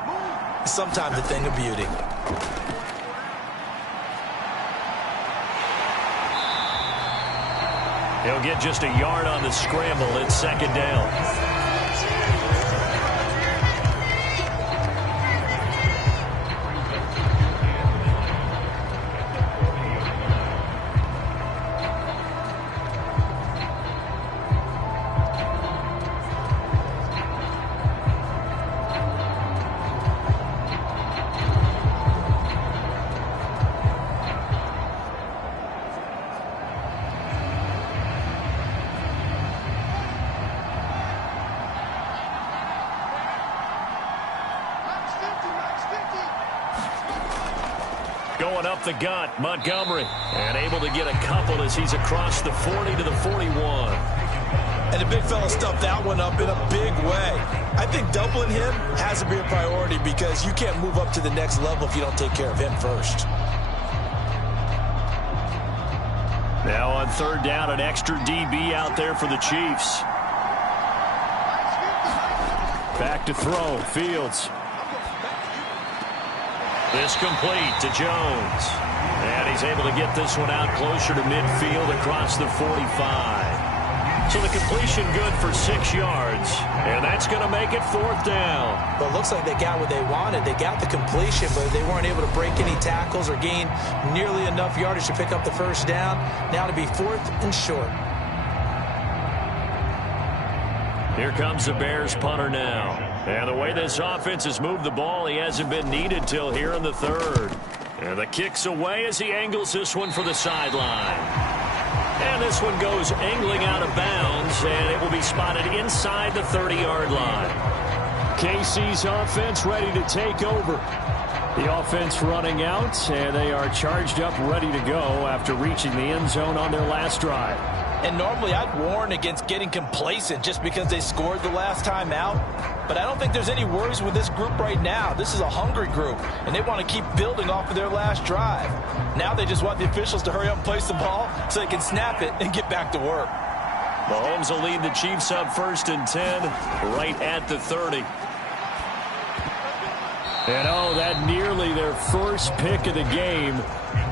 it's sometimes a thing of beauty. He'll get just a yard on the scramble. It's second down. Going up the gut, Montgomery, and able to get a couple as he's across the 40 to the 41. And the big fella stuffed that one up in a big way. I think doubling him has to be a priority because you can't move up to the next level if you don't take care of him first. Now on third down, an extra DB out there for the Chiefs. Back to throw, Fields. This complete to Jones. And he's able to get this one out closer to midfield across the 45. So the completion good for 6 yards, and that's going to make it 4th down. Well, it looks like they got what they wanted. They got the completion, but they weren't able to break any tackles or gain nearly enough yardage to pick up the 1st down. Now to be 4th and short. Here comes the Bears punter now. And the way this offense has moved the ball, he hasn't been needed till here in the 3rd. And the kick's away as he angles this one for the sideline. And this one goes angling out of bounds, and it will be spotted inside the 30-yard line. KC's offense ready to take over. The offense running out, and they are charged up, ready to go after reaching the end zone on their last drive. And normally I'd warn against getting complacent just because they scored the last time out. But I don't think there's any worries with this group right now. This is a hungry group, and they want to keep building off of their last drive. Now they just want the officials to hurry up and place the ball so they can snap it and get back to work. Mahomes will lead the Chiefs up 1st and 10, right at the 30. And that nearly their first pick of the game,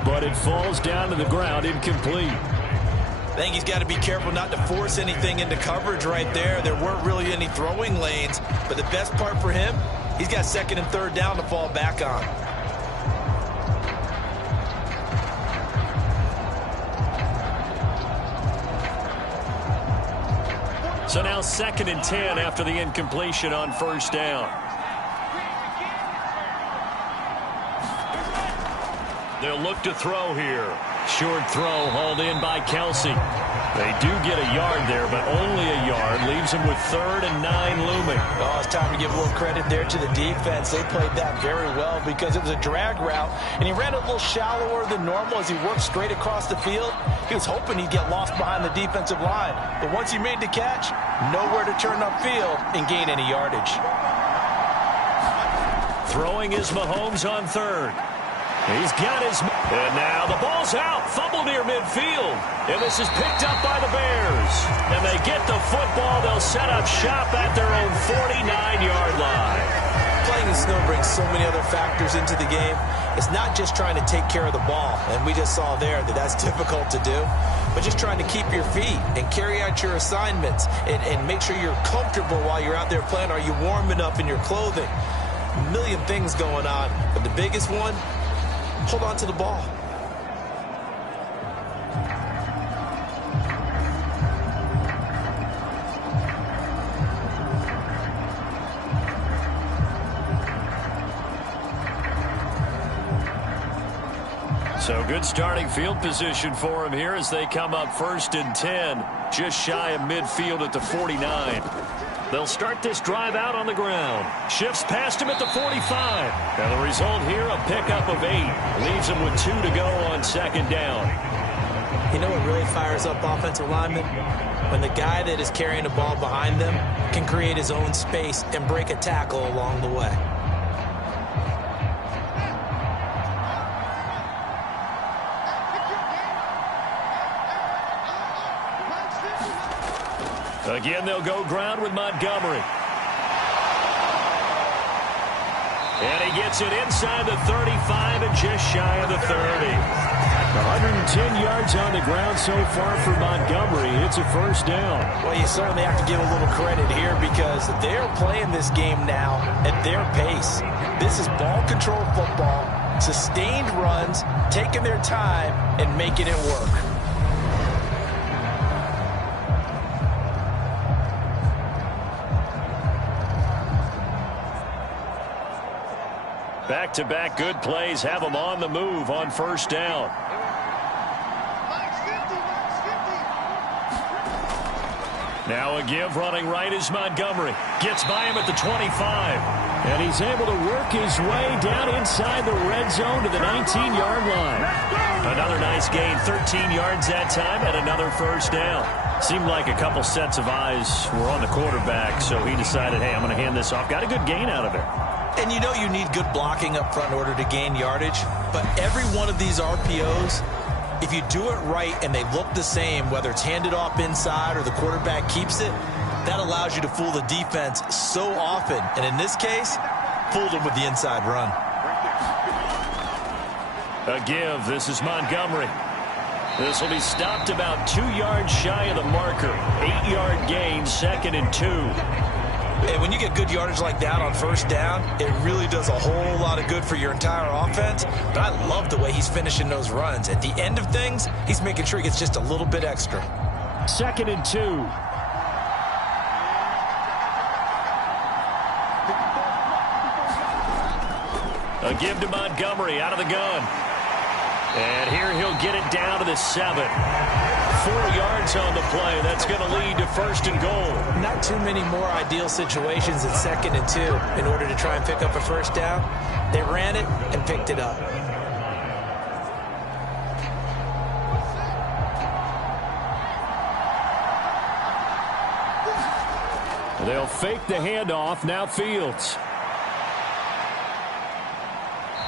but it falls down to the ground incomplete. I think he's got to be careful not to force anything into coverage right there. There weren't really any throwing lanes, but the best part for him, he's got 2nd and 3rd down to fall back on. So now 2nd and 10 after the incompletion on 1st down. They'll look to throw here. Short throw hauled in by Kelsey. They do get a yard there, but only a yard. Leaves them with 3rd and 9 looming. Oh, it's time to give a little credit there to the defense. They played that very well because it was a drag route, and he ran a little shallower than normal as he worked straight across the field. He was hoping he'd get lost behind the defensive line, but once he made the catch, nowhere to turn upfield and gain any yardage. Throwing is Mahomes on 3rd. He's got his... And now the ball's out. Fumble near midfield. And this is picked up by the Bears. And they get the football. They'll set up shop at their own 49-yard line. Playing in snow brings so many other factors into the game. It's not just trying to take care of the ball. And we just saw there that that's difficult to do. But just trying to keep your feet and carry out your assignments. And make sure you're comfortable while you're out there playing. Are you warm enough in your clothing? A million things going on. But the biggest one... hold on to the ball. So good starting field position for him here as they come up 1st and 10, just shy of midfield at the 49. They'll start this drive out on the ground. Shifts past him at the 45. And the result here, a pickup of 8. Leaves him with 2 to go on 2nd down. You know what really fires up offensive linemen? When the guy that is carrying the ball behind them can create his own space and break a tackle along the way. Again, they'll go ground with Montgomery. And he gets it inside the 35 and just shy of the 30. 110 yards on the ground so far for Montgomery. It's a 1st down. Well, you certainly have to give a little credit here because they're playing this game now at their pace. This is ball control football, sustained runs, taking their time and making it work. Back-to-back good plays have them on the move on 1st down. Now a give running right is Montgomery. Gets by him at the 25. And he's able to work his way down inside the red zone to the 19-yard line. Another nice gain, 13 yards that time, and another 1st down. Seemed like a couple sets of eyes were on the quarterback, so he decided, hey, I'm going to hand this off. Got a good gain out of it. And you know you need good blocking up front in order to gain yardage. But every one of these RPOs, if you do it right and they look the same, whether it's handed off inside or the quarterback keeps it, that allows you to fool the defense so often. And in this case, fooled them with the inside run. A give. This is Montgomery. This will be stopped about 2 yards shy of the marker. 8-yard gain, 2nd and 2. And when you get good yardage like that on first down, it really does a whole lot of good for your entire offense. But I love the way he's finishing those runs. At the end of things, he's making sure he gets just a little bit extra. 2nd and 2. A give to Montgomery out of the gun. And here he'll get it down to the 7. 4 yards on the play. That's going to lead to 1st and goal. Not too many more ideal situations at 2nd and 2 in order to try and pick up a first down. They ran it and picked it up. They'll fake the handoff. Now Fields.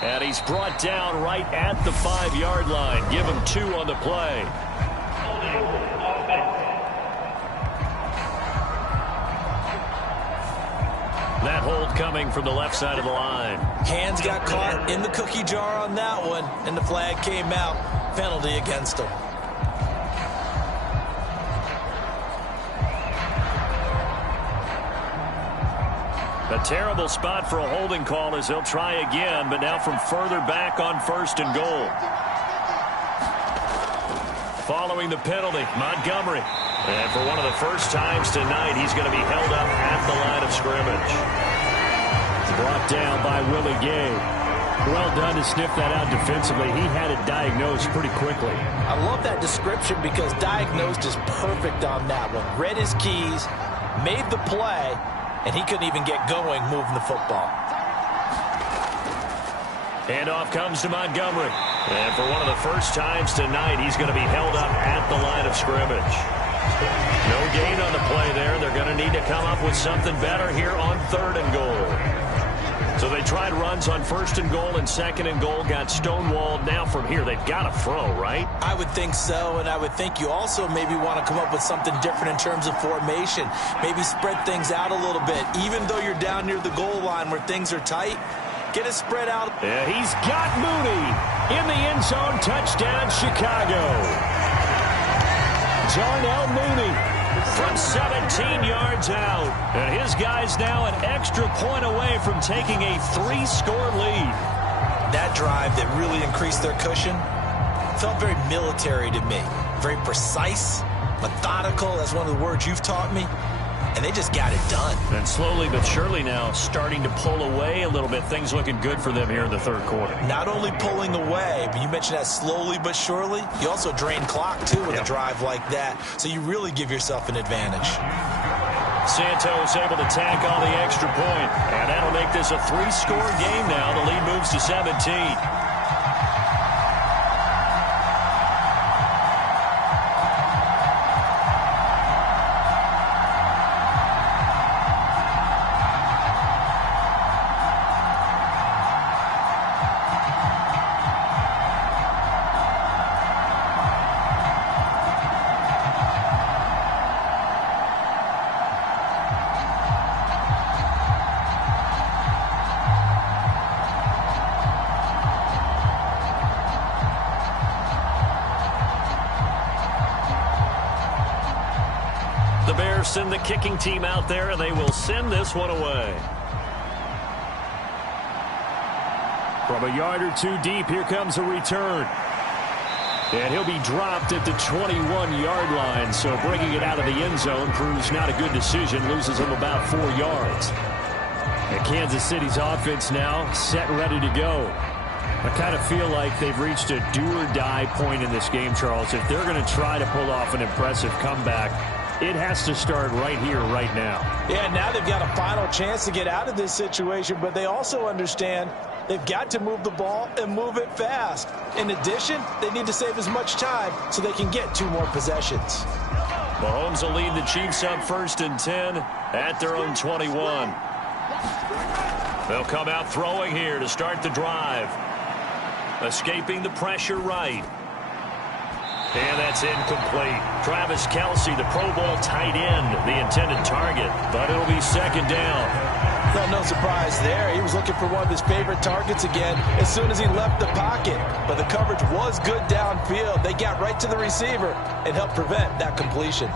And he's brought down right at the 5-yard line. Give him 2 on the play. That hold coming from the left side of the line. Hands got caught in the cookie jar on that one, and the flag came out. Penalty against him. A terrible spot for a holding call as they'll try again, but now from further back on 1st and goal. Following the penalty, Montgomery. And for one of the first times tonight, he's going to be held up at the line of scrimmage. Brought down by Willie Gay. Well done to sniff that out defensively. He had it diagnosed pretty quickly. I love that description because diagnosed is perfect on that one. Read his keys, made the play, and he couldn't even get going moving the football. Handoff comes to Montgomery. And for one of the first times tonight, he's going to be held up at the line of scrimmage. No gain on the play there. They're going to need to come up with something better here on 3rd and goal. So they tried runs on 1st and goal and 2nd and goal, got stonewalled. Now from here, they've got to throw, right? I would think so, and I would think you also maybe want to come up with something different in terms of formation. Maybe spread things out a little bit. Even though you're down near the goal line where things are tight, get it spread out. Yeah, he's got Mooney in the end zone. Touchdown, Chicago. Darnell Mooney from 17 yards out. And his guys now an extra point away from taking a 3-score lead. That drive that really increased their cushion felt very military to me. Very precise, methodical. That's one of the words you've taught me. And they just got it done. And slowly but surely now starting to pull away a little bit. Things looking good for them here in the 3rd quarter. Not only pulling away, but you mentioned that slowly but surely. You also drain clock, too, with a drive like that. So you really give yourself an advantage. Santos able to tack on the extra point. And that'll make this a 3-score game now. The lead moves to 17. Send the kicking team out there, and they will send this one away. From a yard or 2 deep, here comes a return. And he'll be dropped at the 21-yard line, so bringing it out of the end zone proves not a good decision, loses him about 4 yards. And Kansas City's offense now set ready to go. I kind of feel like they've reached a do-or-die point in this game, Charles. If they're going to try to pull off an impressive comeback, it has to start right here, right now. Yeah, now they've got a final chance to get out of this situation, but they also understand they've got to move the ball and move it fast. In addition, they need to save as much time so they can get 2 more possessions. Mahomes will lead the Chiefs up 1st and 10 at their own 21. They'll come out throwing here to start the drive. Escaping the pressure right. And that's incomplete. Travis Kelce, the Pro Bowl tight end, the intended target. But it'll be 2nd down. Well, no surprise there. He was looking for one of his favorite targets again as soon as he left the pocket. But the coverage was good downfield. They got right to the receiver and helped prevent that completion.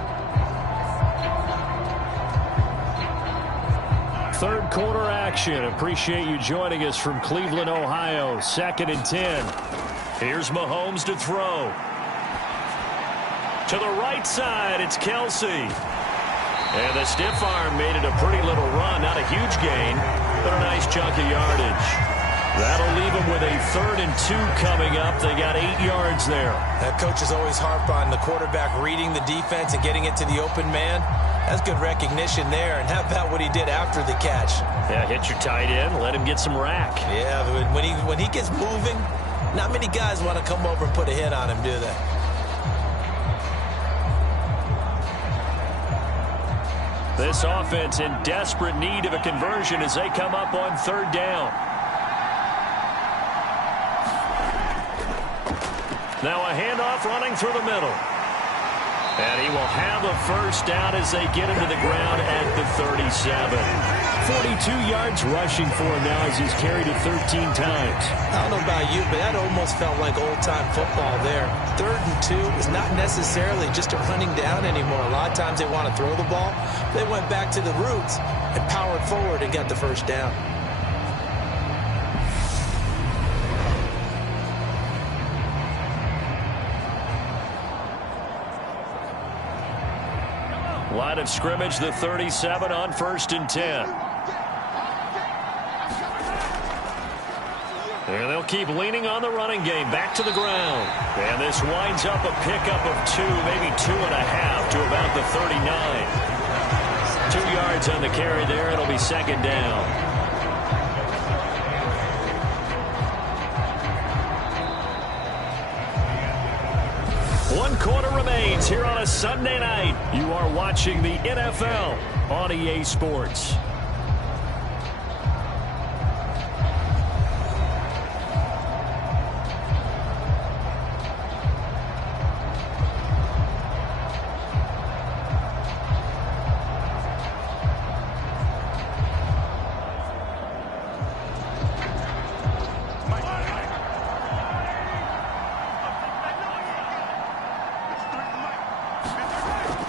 Third quarter action. Appreciate you joining us from Cleveland, Ohio. 2nd and 10. Here's Mahomes to throw. To the right side, it's Kelsey. And the stiff arm made it a pretty little run. Not a huge gain, but a nice chunk of yardage. That'll leave them with a 3rd and 2 coming up. They got 8 yards there. That coach is always harp on the quarterback reading the defense and getting it to the open man. That's good recognition there. And how about what he did after the catch? Yeah, hit your tight end. Let him get some rack. Yeah, when he gets moving, not many guys want to come over and put a hit on him, do they? This offense in desperate need of a conversion as they come up on 3rd down. Now a handoff running through the middle. And he will have a first down as they get him to the ground at the 37. 42 yards rushing for him now as he's carried it 13 times. I don't know about you, but that almost felt like old-time football there. 3rd and 2 is not necessarily just a running down anymore. A lot of times they want to throw the ball. They went back to the roots and powered forward and got the first down. Line of scrimmage, the 37 on 1st and 10. And they'll keep leaning on the running game. Back to the ground. And this winds up a pickup of 2, maybe 2.5 to about the 39. 2 yards on the carry there. It'll be 2nd down. One quarter remains here on a Sunday night. You are watching the NFL on EA Sports.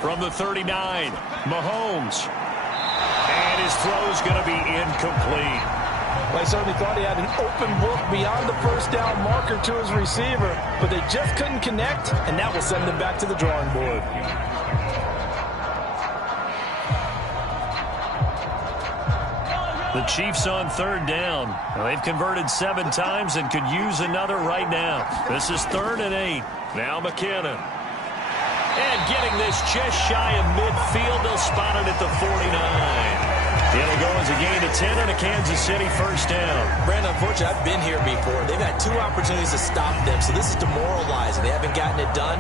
From the 39, Mahomes. And his throw's going to be incomplete. Well, I certainly thought he had an open book beyond the first down marker to his receiver, but they just couldn't connect, and that will send them back to the drawing board. The Chiefs on 3rd down. Well, they've converted 7 times and could use another right now. This is 3rd and 8. Now McKinnon. And getting this just shy of midfield. They'll spot it at the 49. It'll go as a gain of 10 and a Kansas City first down. Brandon, unfortunately, I've been here before. They've had 2 opportunities to stop them, so this is demoralizing. They haven't gotten it done.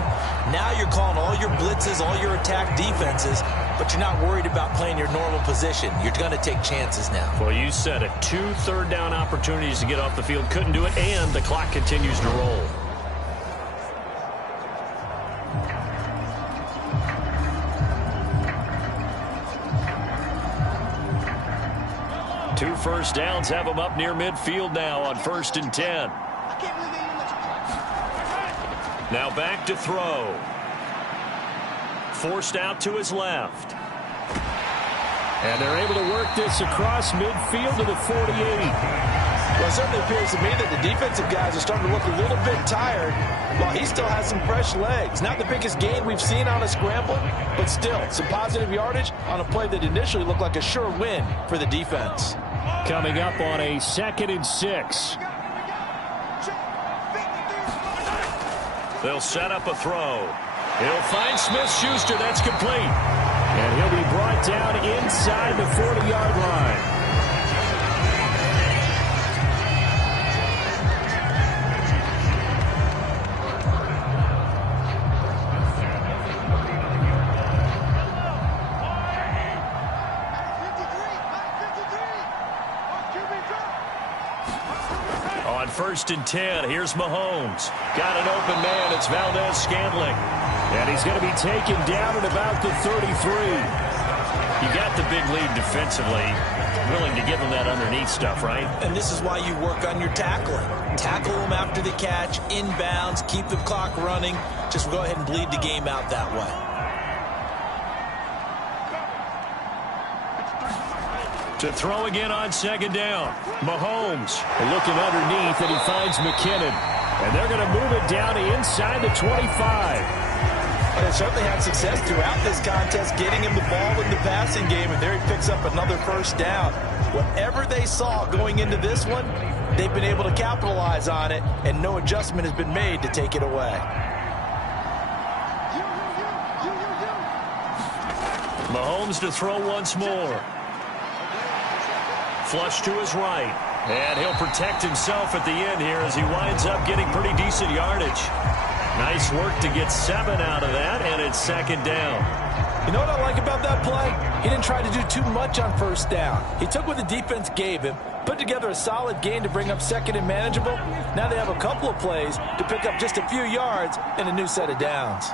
Now you're calling all your blitzes, all your attack defenses, but you're not worried about playing your normal position. You're going to take chances now. Well, you said it. 2 third down opportunities to get off the field. Couldn't do it, and the clock continues to roll. Two first downs have them up near midfield now on 1st and 10. Now back to throw. Forced out to his left. And they're able to work this across midfield to the 48. Well, it certainly appears to me that the defensive guys are starting to look a little bit tired while he still has some fresh legs. Not the biggest gain we've seen on a scramble, but still some positive yardage on a play that initially looked like a sure win for the defense. Coming up on a 2nd and 6. They'll set up a throw. He'll find Smith-Schuster. That's complete. And he'll be brought down inside the 40-yard line. On 1st and 10, here's Mahomes. Got an open man. It's Valdez Scantling. And he's going to be taken down at about the 33. You got the big lead defensively, willing to give them that underneath stuff, right? And this is why you work on your tackling. Tackle them after the catch, inbounds, keep the clock running. Just go ahead and bleed the game out that way. To throw again on second down. Mahomes looking underneath, and he finds McKinnon. And they're going to move it down to inside the 25. They certainly had success throughout this contest, getting him the ball in the passing game, and there he picks up another first down. Whatever they saw going into this one, they've been able to capitalize on it, and no adjustment has been made to take it away. Mahomes to throw once more. Flush to his right. And he'll protect himself at the end here as he winds up getting pretty decent yardage. Nice work to get 7 out of that, and it's second down. You know what I like about that play? He didn't try to do too much on first down. He took what the defense gave him, put together a solid gain to bring up second and manageable. Now they have a couple of plays to pick up just a few yards and a new set of downs.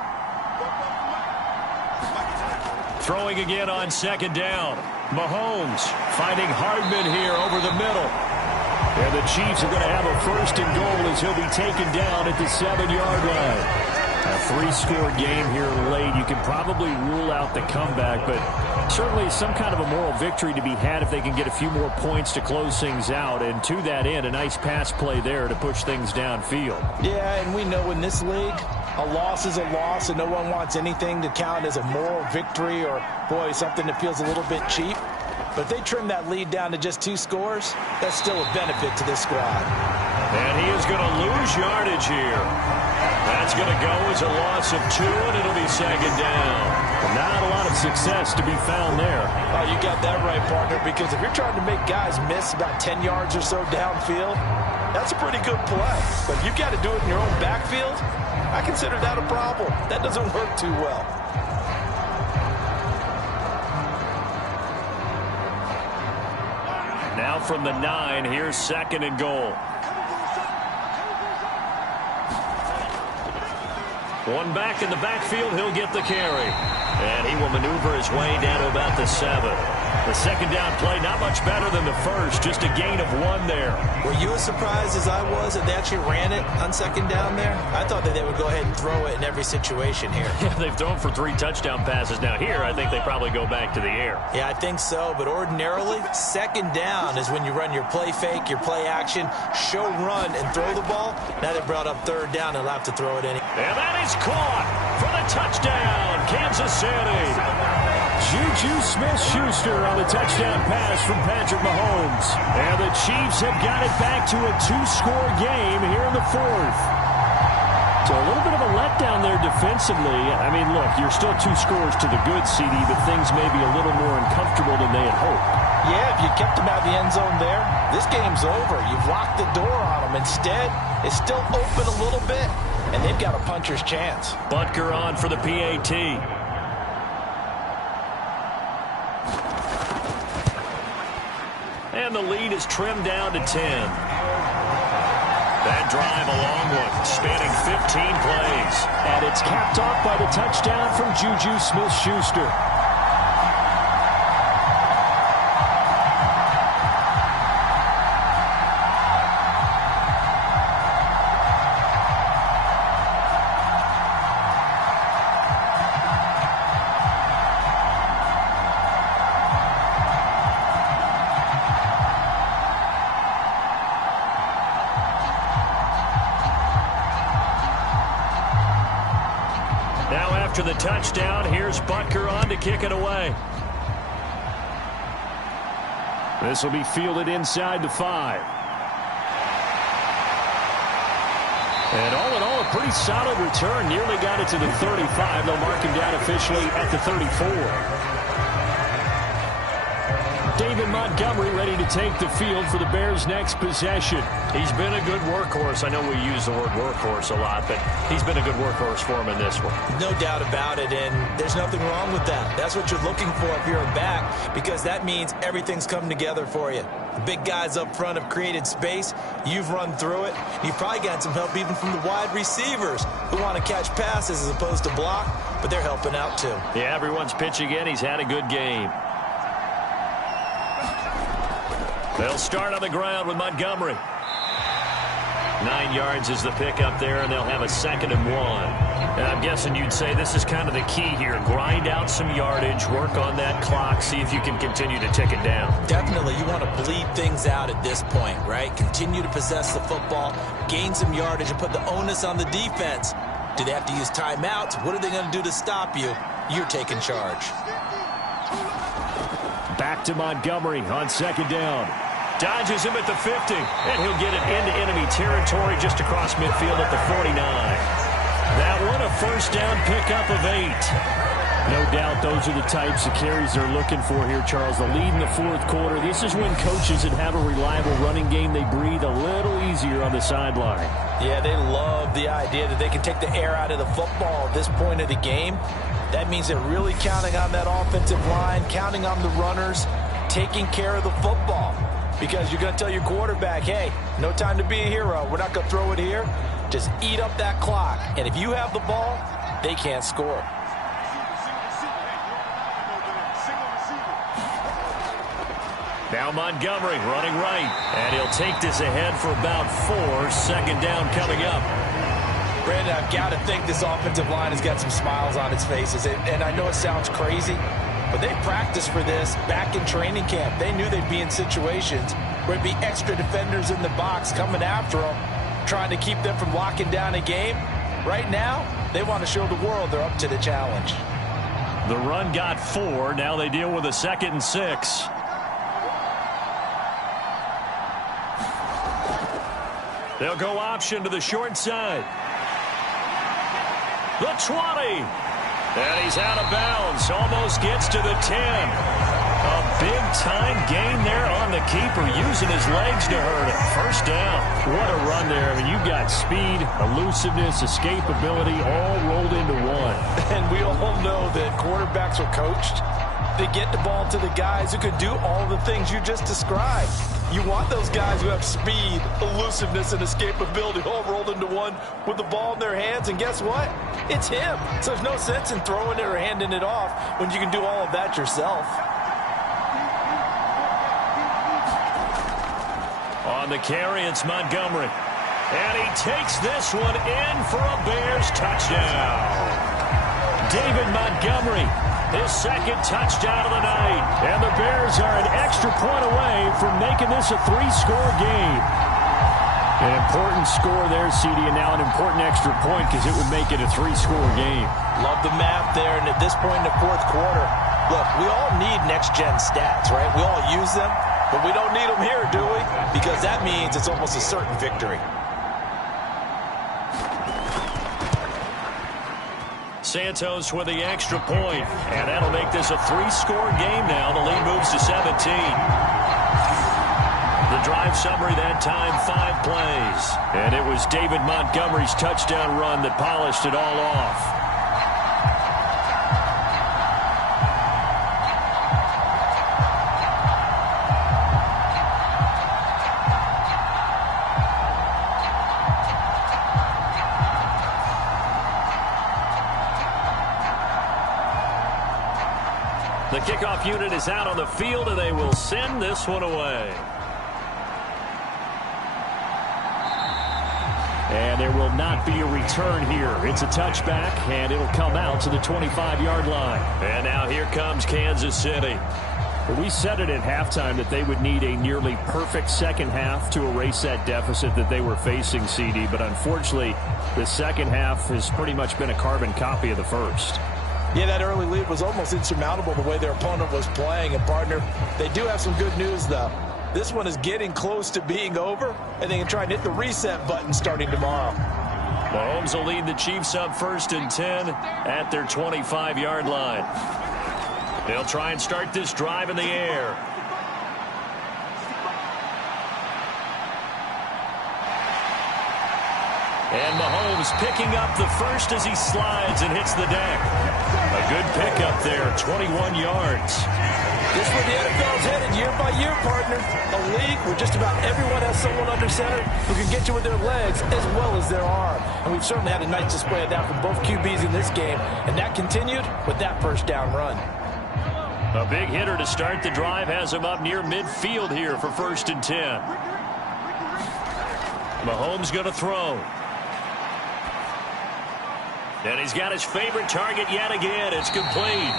Throwing again on second down. Mahomes finding Hardman here over the middle. And the Chiefs are going to have a first and goal as he'll be taken down at the 7-yard line. A 3-score game here late. You can probably rule out the comeback, but certainly some kind of a moral victory to be had if they can get a few more points to close things out. And to that end, a nice pass play there to push things downfield. Yeah, and we know in this league, a loss is a loss, and no one wants anything to count as a moral victory or, boy, something that feels a little bit cheap. But if they trim that lead down to just 2 scores, that's still a benefit to this squad. And he is going to lose yardage here. That's going to go as a loss of 2, and it'll be second down. Not a lot of success to be found there. Oh, you got that right, partner, because if you're trying to make guys miss about 10 yards or so downfield, that's a pretty good play. But if you've got to do it in your own backfield, I consider that a problem. That doesn't work too well. Now from the 9, here's second and goal. One back in the backfield, he'll get the carry. And he will maneuver his way down to about the 7. The second down play, not much better than the first, just a gain of 1 there. Were you as surprised as I was that they actually ran it on second down there? I thought that they would go ahead and throw it in every situation here. Yeah, they've thrown for 3 touchdown passes. Now here, I think they probably go back to the air. Yeah, I think so, but ordinarily, second down is when you run your play fake, your play action, show run, and throw the ball. Now they brought up third down, they'll have to throw it in. And that is caught for the touchdown, Kansas City. Juju Smith-Schuster on the touchdown pass from Patrick Mahomes. And the Chiefs have got it back to a 2-score game here in the 4th. So a little bit of a letdown there defensively. I mean, look, you're still 2 scores to the good, CD, but things may be a little more uncomfortable than they had hoped. Yeah, if you kept them out of the end zone there, this game's over. You've locked the door on them. Instead, it's still open a little bit, and they've got a puncher's chance. Butker on for the PAT. And the lead is trimmed down to 10. That drive, a long one, spanning 15 plays. And it's capped off by the touchdown from Juju Smith-Schuster. After the touchdown, here's Butker on to kick it away. This will be fielded inside the 5. And all in all, a pretty solid return. Nearly got it to the 35. They'll mark him down officially at the 34. David Montgomery ready to take the field for the Bears' next possession. He's been a good workhorse. I know we use the word workhorse a lot, but he's been a good workhorse for him in this one. No doubt about it, and there's nothing wrong with that. That's what you're looking for if you're a back, because that means everything's come together for you. The big guys up front have created space. You've run through it. You've probably gotten some help even from the wide receivers who want to catch passes as opposed to block, but they're helping out too. Yeah, everyone's pitching in. He's had a good game. They'll start on the ground with Montgomery. 9 yards is the pickup there, and they'll have a 2nd and 1. And I'm guessing you'd say this is kind of the key here. Grind out some yardage, work on that clock, see if you can continue to tick it down. Definitely. You want to bleed things out at this point, right? Continue to possess the football, gain some yardage, and put the onus on the defense. Do they have to use timeouts? What are they going to do to stop you? You're taking charge. Back to Montgomery on 2nd down. Dodges him at the 50, and he'll get it into enemy territory just across midfield at the 49. That one a 1st down pickup of 8. No doubt those are the types of carries they're looking for here, Charles. The lead in the 4th quarter. This is when coaches that have a reliable running game, they breathe a little easier on the sideline. Yeah, they love the idea that they can take the air out of the football at this point of the game. That means they're really counting on that offensive line, counting on the runners, taking care of the football. Because you're going to tell your quarterback, hey, no time to be a hero. We're not going to throw it here. Just eat up that clock. And if you have the ball, they can't score. Now Montgomery running right. And he'll take this ahead for about 4. 2nd down coming up. Brandon, I've got to think this offensive line has got some smiles on its faces. And I know it sounds crazy, but they practiced for this back in training camp. They knew they'd be in situations where there'd be extra defenders in the box coming after them, trying to keep them from locking down a game. Right now, they want to show the world they're up to the challenge. The run got 4. Now they deal with a 2nd and 6. They'll go option to the short side. The 20. And he's out of bounds. Almost gets to the 10. A big-time gain there on the keeper, using his legs to hurt him. 1st down. What a run there. I mean, you've got speed, elusiveness, escapability, all rolled into one. And we all know that quarterbacks are coached. They get the ball to the guys who can do all the things you just described. You want those guys who have speed, elusiveness, and escapability all rolled into one with the ball in their hands. And guess what? It's him. So there's no sense in throwing it or handing it off when you can do all of that yourself. On the carry, it's Montgomery. And he takes this one in for a Bears touchdown. David Montgomery, his 2nd touchdown of the night. And the Bears are an extra point away from making this a 3-score game. An important score there, CD, and now an important extra point because it would make it a 3-score game. Love the math there, and at this point in the 4th quarter, look, we all need next-gen stats, right? We all use them, but we don't need them here, do we? Because that means it's almost a certain victory. Santos with the extra point, and that'll make this a 3-score game now. The lead moves to 17. The drive summary that time, 5 plays. And it was David Montgomery's touchdown run that polished it all off. The kickoff unit is out on the field, and they will send this one away. And there will not be a return here. It's a touchback, and it'll come out to the 25-yard line. And now here comes Kansas City. Well, we said it at halftime that they would need a nearly perfect 2nd half to erase that deficit that they were facing, CD. But unfortunately, the 2nd half has pretty much been a carbon copy of the 1st. Yeah, that early lead was almost insurmountable the way their opponent was playing. And, partner, they do have some good news, though. This one is getting close to being over, and they can try and hit the reset button starting tomorrow. Mahomes will lead the Chiefs up 1st and 10 at their 25-yard line. They'll try and start this drive in the air. And Mahomes picking up the first as he slides and hits the deck. A good pickup there, 21 yards. This is where the NFL is headed year by year, partner. A league where just about everyone has someone under center who can get you with their legs as well as their arm. And we've certainly had a nice display of that from both QBs in this game. And that continued with that 1st down run. A big hitter to start the drive has him up near midfield here for 1st and 10. Mahomes going to throw. And he's got his favorite target yet again. It's complete.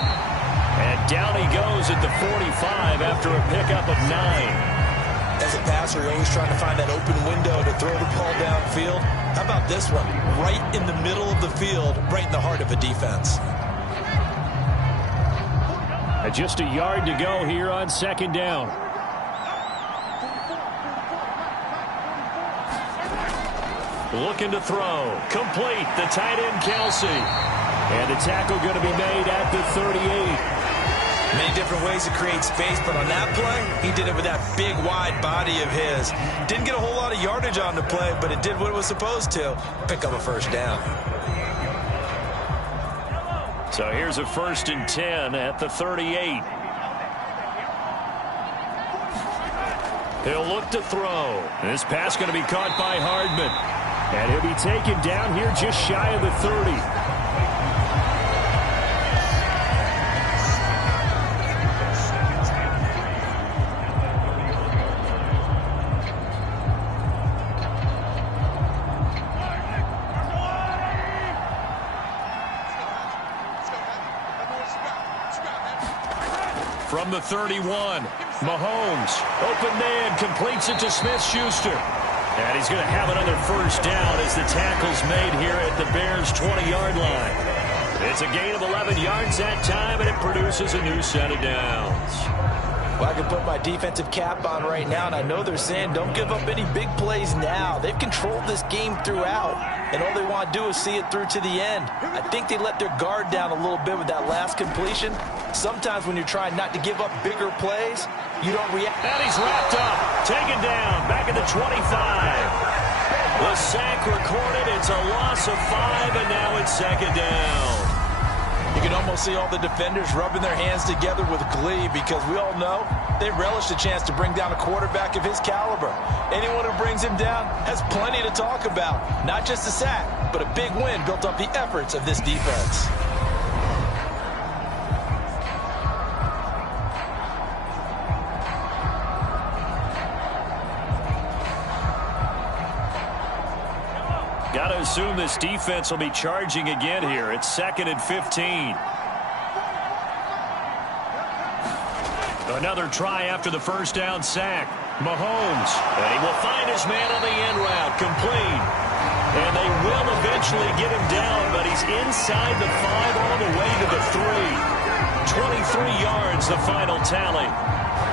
And down he goes at the 45 after a pickup of 9. As a passer, you're always trying to find that open window to throw the ball downfield. How about this one? Right in the middle of the field, right in the heart of a defense. And just a yard to go here on 2nd down. Looking to throw. Complete. The tight end, Kelsey. And the tackle going to be made at the 38. Many different ways to create space, but on that play, he did it with that big, wide body of his. Didn't get a whole lot of yardage on the play, but it did what it was supposed to. Pick up a 1st down. So here's a 1st and 10 at the 38. He'll look to throw. This pass going to be caught by Hardman. And he'll be taken down here just shy of the 30. From the 31, Mahomes, open man, completes it to Smith-Schuster. And he's going to have another 1st down as the tackle's made here at the Bears' 20-yard line. It's a gain of 11 yards that time, and it produces a new set of downs. Well, I can put my defensive cap on right now, and I know they're saying don't give up any big plays now. They've controlled this game throughout, and all they want to do is see it through to the end. I think they let their guard down a little bit with that last completion. Sometimes when you're trying not to give up bigger plays, you don't react. And he's wrapped up, taken down, back at the 25. The sack recorded. It's a loss of 5, and now it's 2nd down. You can almost see all the defenders rubbing their hands together with glee because we all know they relish the chance to bring down a quarterback of his caliber. Anyone who brings him down has plenty to talk about. Not just a sack, but a big win built up the efforts of this defense. Got to assume this defense will be charging again here. It's 2nd and 15. Another try after the 1st down sack. Mahomes, and he will find his man on the end route, complete. And they will eventually get him down, but he's inside the 5 all the way to the 3. 23 yards, the final tally.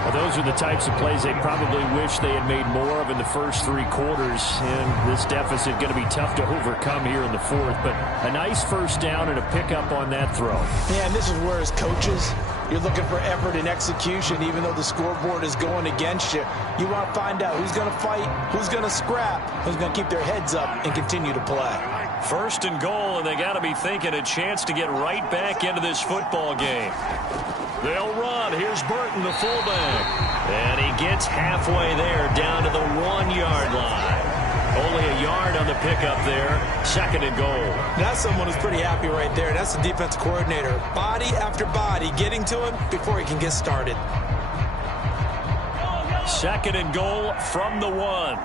Well, those are the types of plays they probably wish they had made more of in the first 3 quarters. And this deficit going to be tough to overcome here in the 4th. But a nice 1st down and a pickup on that throw. Yeah, and this is where as coaches, you're looking for effort and execution, even though the scoreboard is going against you. You want to find out who's going to fight, who's going to scrap, who's going to keep their heads up and continue to play. 1st and goal, and they got to be thinking a chance to get right back into this football game. They'll run. Here's Burton, the fullback. And he gets halfway there, down to the 1-yard line. Only a yard on the pickup there. 2nd and goal. That's someone who's pretty happy right there. That's the defense coordinator. Body after body getting to him before he can get started. 2nd and goal from the 1.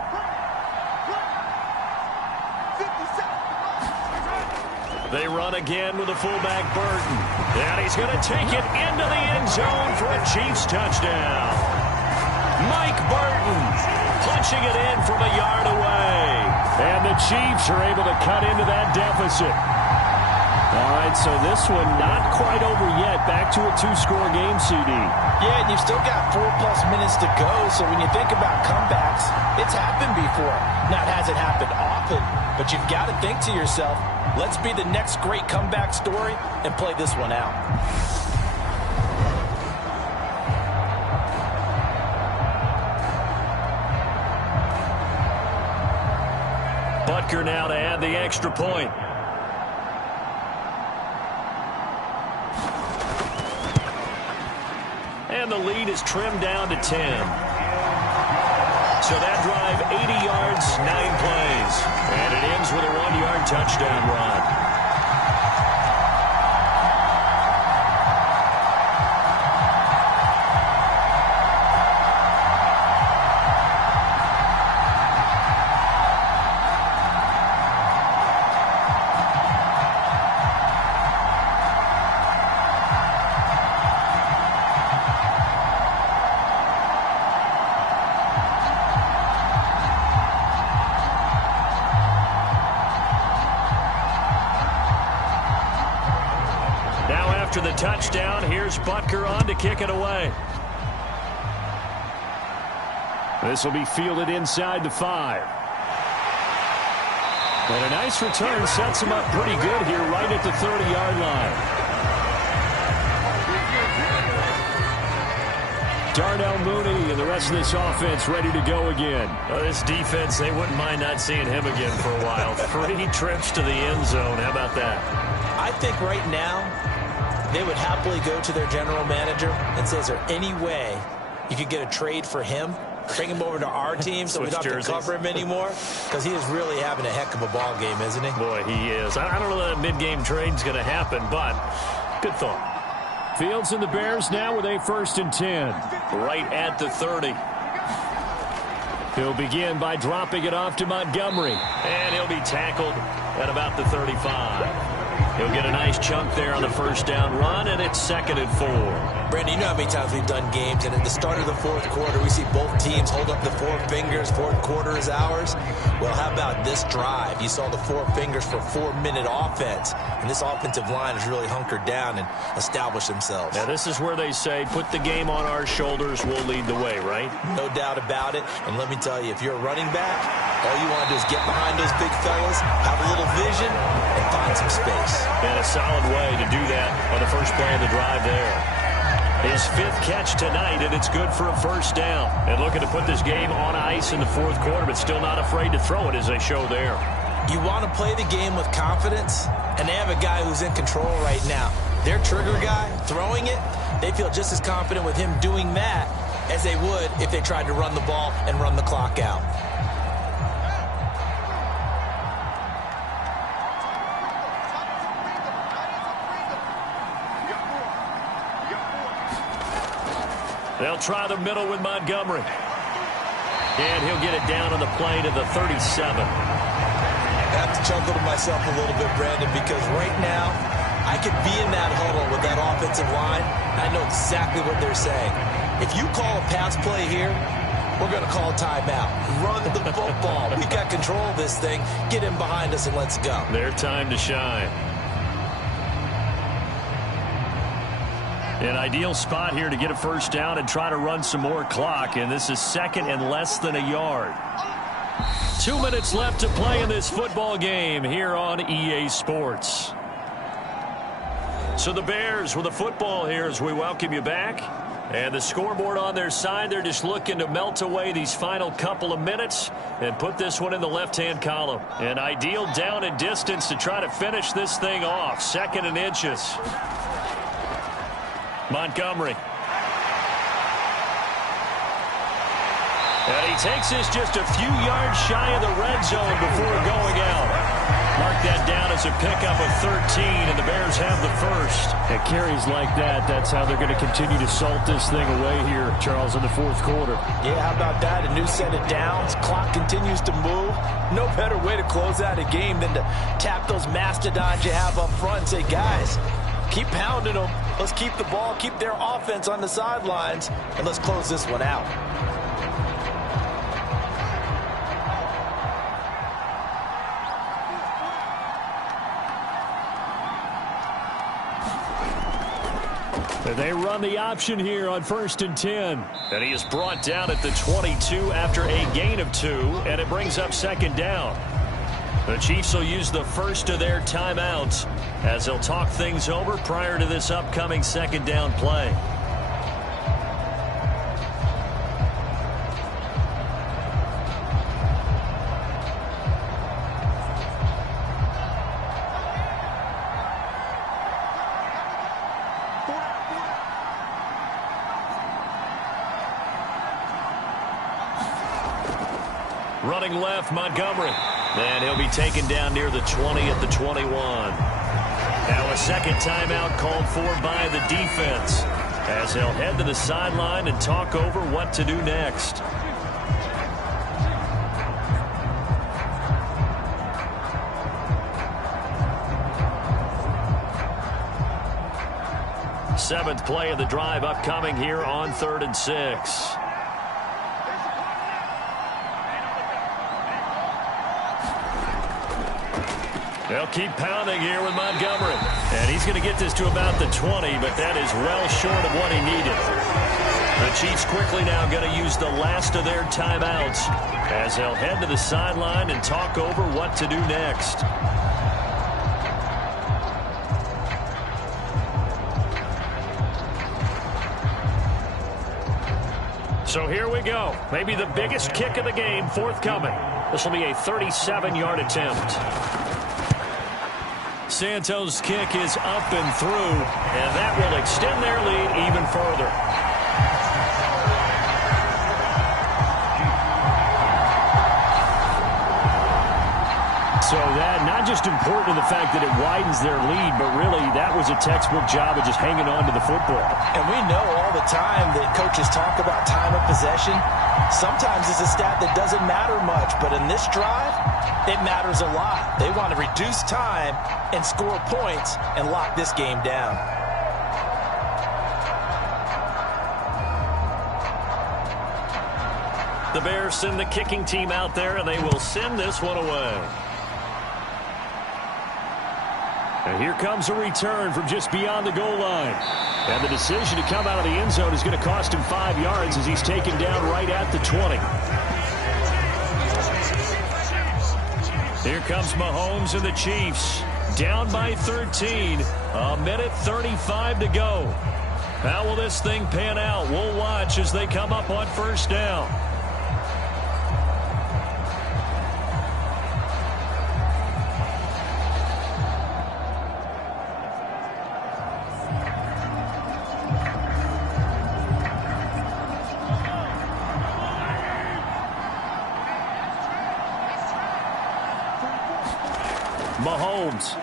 They run again with the fullback Burton. And he's going to take it into the end zone for a Chiefs touchdown. Mike Burton punching it in from a yard away. And the Chiefs are able to cut into that deficit. All right, so this one not quite over yet. Back to a 2-score game, CD. Yeah, and you've still got 4+ minutes to go. So when you think about comebacks, it's happened before. Now, it hasn't happened often, but you've got to think to yourself, let's be the next great comeback story and play this one out. Butker now to add the extra point. And the lead is trimmed down to 10. So that drive, 80 yards, 9 plays. And it ends with a 1-yard touchdown run. After the touchdown, here's Butker on to kick it away. This will be fielded inside the 5. And a nice return sets him up pretty good here right at the 30-yard line. Darnell Mooney and the rest of this offense ready to go again. Well, this defense, they wouldn't mind not seeing him again for a while. 3 trips to the end zone. How about that? I think right now they would happily go to their general manager and say, is there any way you could get a trade for him? Bring him over to our team so we don't have to cover him anymore? Because he is really having a heck of a ball game, isn't he? Boy, he is. I don't know that a mid-game trade's going to happen, but good thought. Fields and the Bears now with a 1st and 10. Right at the 30. He'll begin by dropping it off to Montgomery. And he'll be tackled at about the 35. He'll get a nice chunk there on the 1st down run, and it's 2nd and 4. Brandon, you know how many times we've done games, and at the start of the 4th quarter, we see both teams hold up the 4 fingers, 4th quarter is ours. Well, how about this drive? You saw the 4 fingers for 4-minute offense, and this offensive line has really hunkered down and established themselves. Now, this is where they say, put the game on our shoulders, we'll lead the way, right? No doubt about it, and let me tell you, if you're a running back, all you want to do is get behind those big fellas, have a little vision, and find some space. And a solid way to do that on the first play of the drive there. His 5th catch tonight, and it's good for a 1st down. And looking to put this game on ice in the 4th quarter, but still not afraid to throw it as they show there. You want to play the game with confidence, and they have a guy who's in control right now. Their trigger guy, throwing it, they feel just as confident with him doing that as they would if they tried to run the ball and run the clock out. They'll try the middle with Montgomery. And he'll get it down on the play to the 37. I have to chuckle to myself a little bit, Brandon, because right now I could be in that huddle with that offensive line. I know exactly what they're saying. If you call a pass play here, we're going to call a timeout. Run the football. We got control of this thing. Get him behind us and let's go. Their time to shine. An ideal spot here to get a 1st down and try to run some more clock, and this is 2nd and less than a yard. 2 minutes left to play in this football game here on EA Sports. So the Bears with the football here as we welcome you back. And the scoreboard on their side, they're just looking to melt away these final couple of minutes and put this one in the left-hand column. An ideal down and distance to try to finish this thing off. 2nd and inches. Montgomery. And he takes this just a few yards shy of the red zone before going out. Mark that down as a pickup of 13, and the Bears have the 1st. At carries like that, that's how they're going to continue to salt this thing away here, Charles, in the 4th quarter. Yeah, how about that? A new set of downs. Clock continues to move. No better way to close out a game than to tap those mastodons you have up front and say, guys, keep pounding them. Let's keep the ball, keep their offense on the sidelines, and let's close this one out. They run the option here on 1st and 10. And he is brought down at the 22 after a gain of 2, and it brings up 2nd down. The Chiefs will use the 1st of their timeouts as they'll talk things over prior to this upcoming 2nd down play. Running left, Montgomery. And he'll be taken down near the 20 at the 21. Now a 2nd timeout called for by the defense as they'll head to the sideline and talk over what to do next. Seventh play of the drive upcoming here on 3rd and 6. They'll keep pounding here with Montgomery. And he's going to get this to about the 20, but that is well short of what he needed. The Chiefs quickly now going to use the last of their timeouts as they'll head to the sideline and talk over what to do next. So here we go. Maybe the biggest kick of the game forthcoming. This will be a 37-yard attempt. Santos' kick is up and through, and that will extend their lead even further. So that not just important in the fact that it widens their lead, but really that was a textbook job of just hanging on to the football. And we know all the time that coaches talk about time of possession. Sometimes it's a stat that doesn't matter much, but in this drive, it matters a lot. They want to reduce time and score points and lock this game down. The Bears send the kicking team out there, and they will send this one away. And here comes a return from just beyond the goal line. And the decision to come out of the end zone is going to cost him 5 yards as he's taken down right at the 20. Here comes Mahomes and the Chiefs. Down by 13. A minute 35 to go. How will this thing pan out? We'll watch as they come up on first down. Mahomes.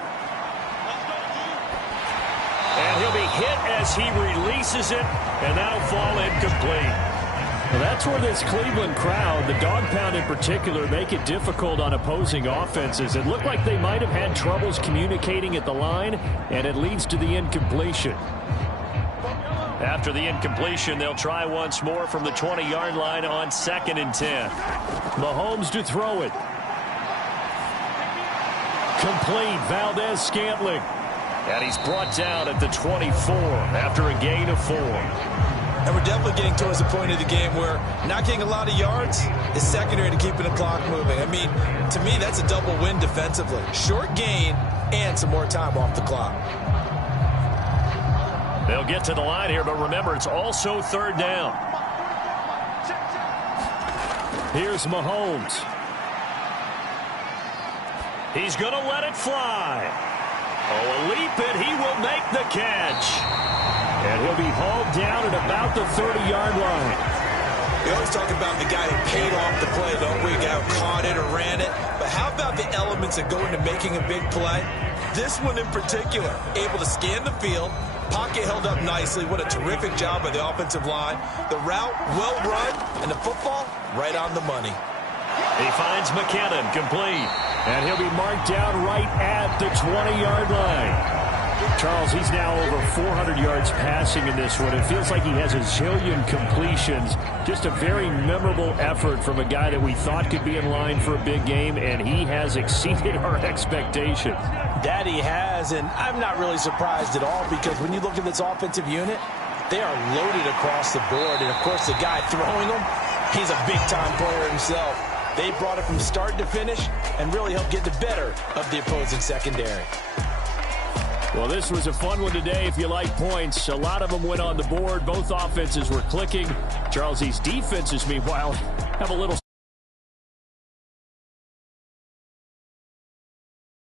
And he'll be hit as he releases it, and that'll fall incomplete. Well, that's where this Cleveland crowd, the dog pound in particular, make it difficult on opposing offenses. It looked like they might have had troubles communicating at the line, and it leads to the incompletion. After the incompletion, they'll try once more from the 20-yard line on 2nd and 10. Mahomes to throw it. Complete. Valdez-Scantling. And he's brought down at the 24 after a gain of 4. And we're definitely getting towards the point of the game where not getting a lot of yards is secondary to keeping the clock moving. I mean, to me, that's a double win defensively. Short gain and some more time off the clock. They'll get to the line here, but remember, it's also 3rd down. Here's Mahomes. He's going to let it fly. Oh, a leap, and he will make the catch. And he'll be hauled down at about the 30-yard line. We always talk about the guy who paid off the play, don't we? The guy who caught it or ran it. But how about the elements that go into making a big play? This one in particular, able to scan the field, pocket held up nicely. What a terrific job by the offensive line. The route, well run, and the football, right on the money. He finds McKinnon, complete. And he'll be marked down right at the 20-yard line. Charles, he's now over 400 yards passing in this one. It feels like he has a zillion completions. Just a very memorable effort from a guy that we thought could be in line for a big game, and he has exceeded our expectations. That he has, and I'm not really surprised at all because when you look at this offensive unit, they are loaded across the board. And, of course, the guy throwing them, he's a big-time player himself. They brought it from start to finish and really helped get the better of the opposing secondary. Well, this was a fun one today if you like points. A lot of them went on the board. Both offenses were clicking. Charles, these defenses, meanwhile, have a little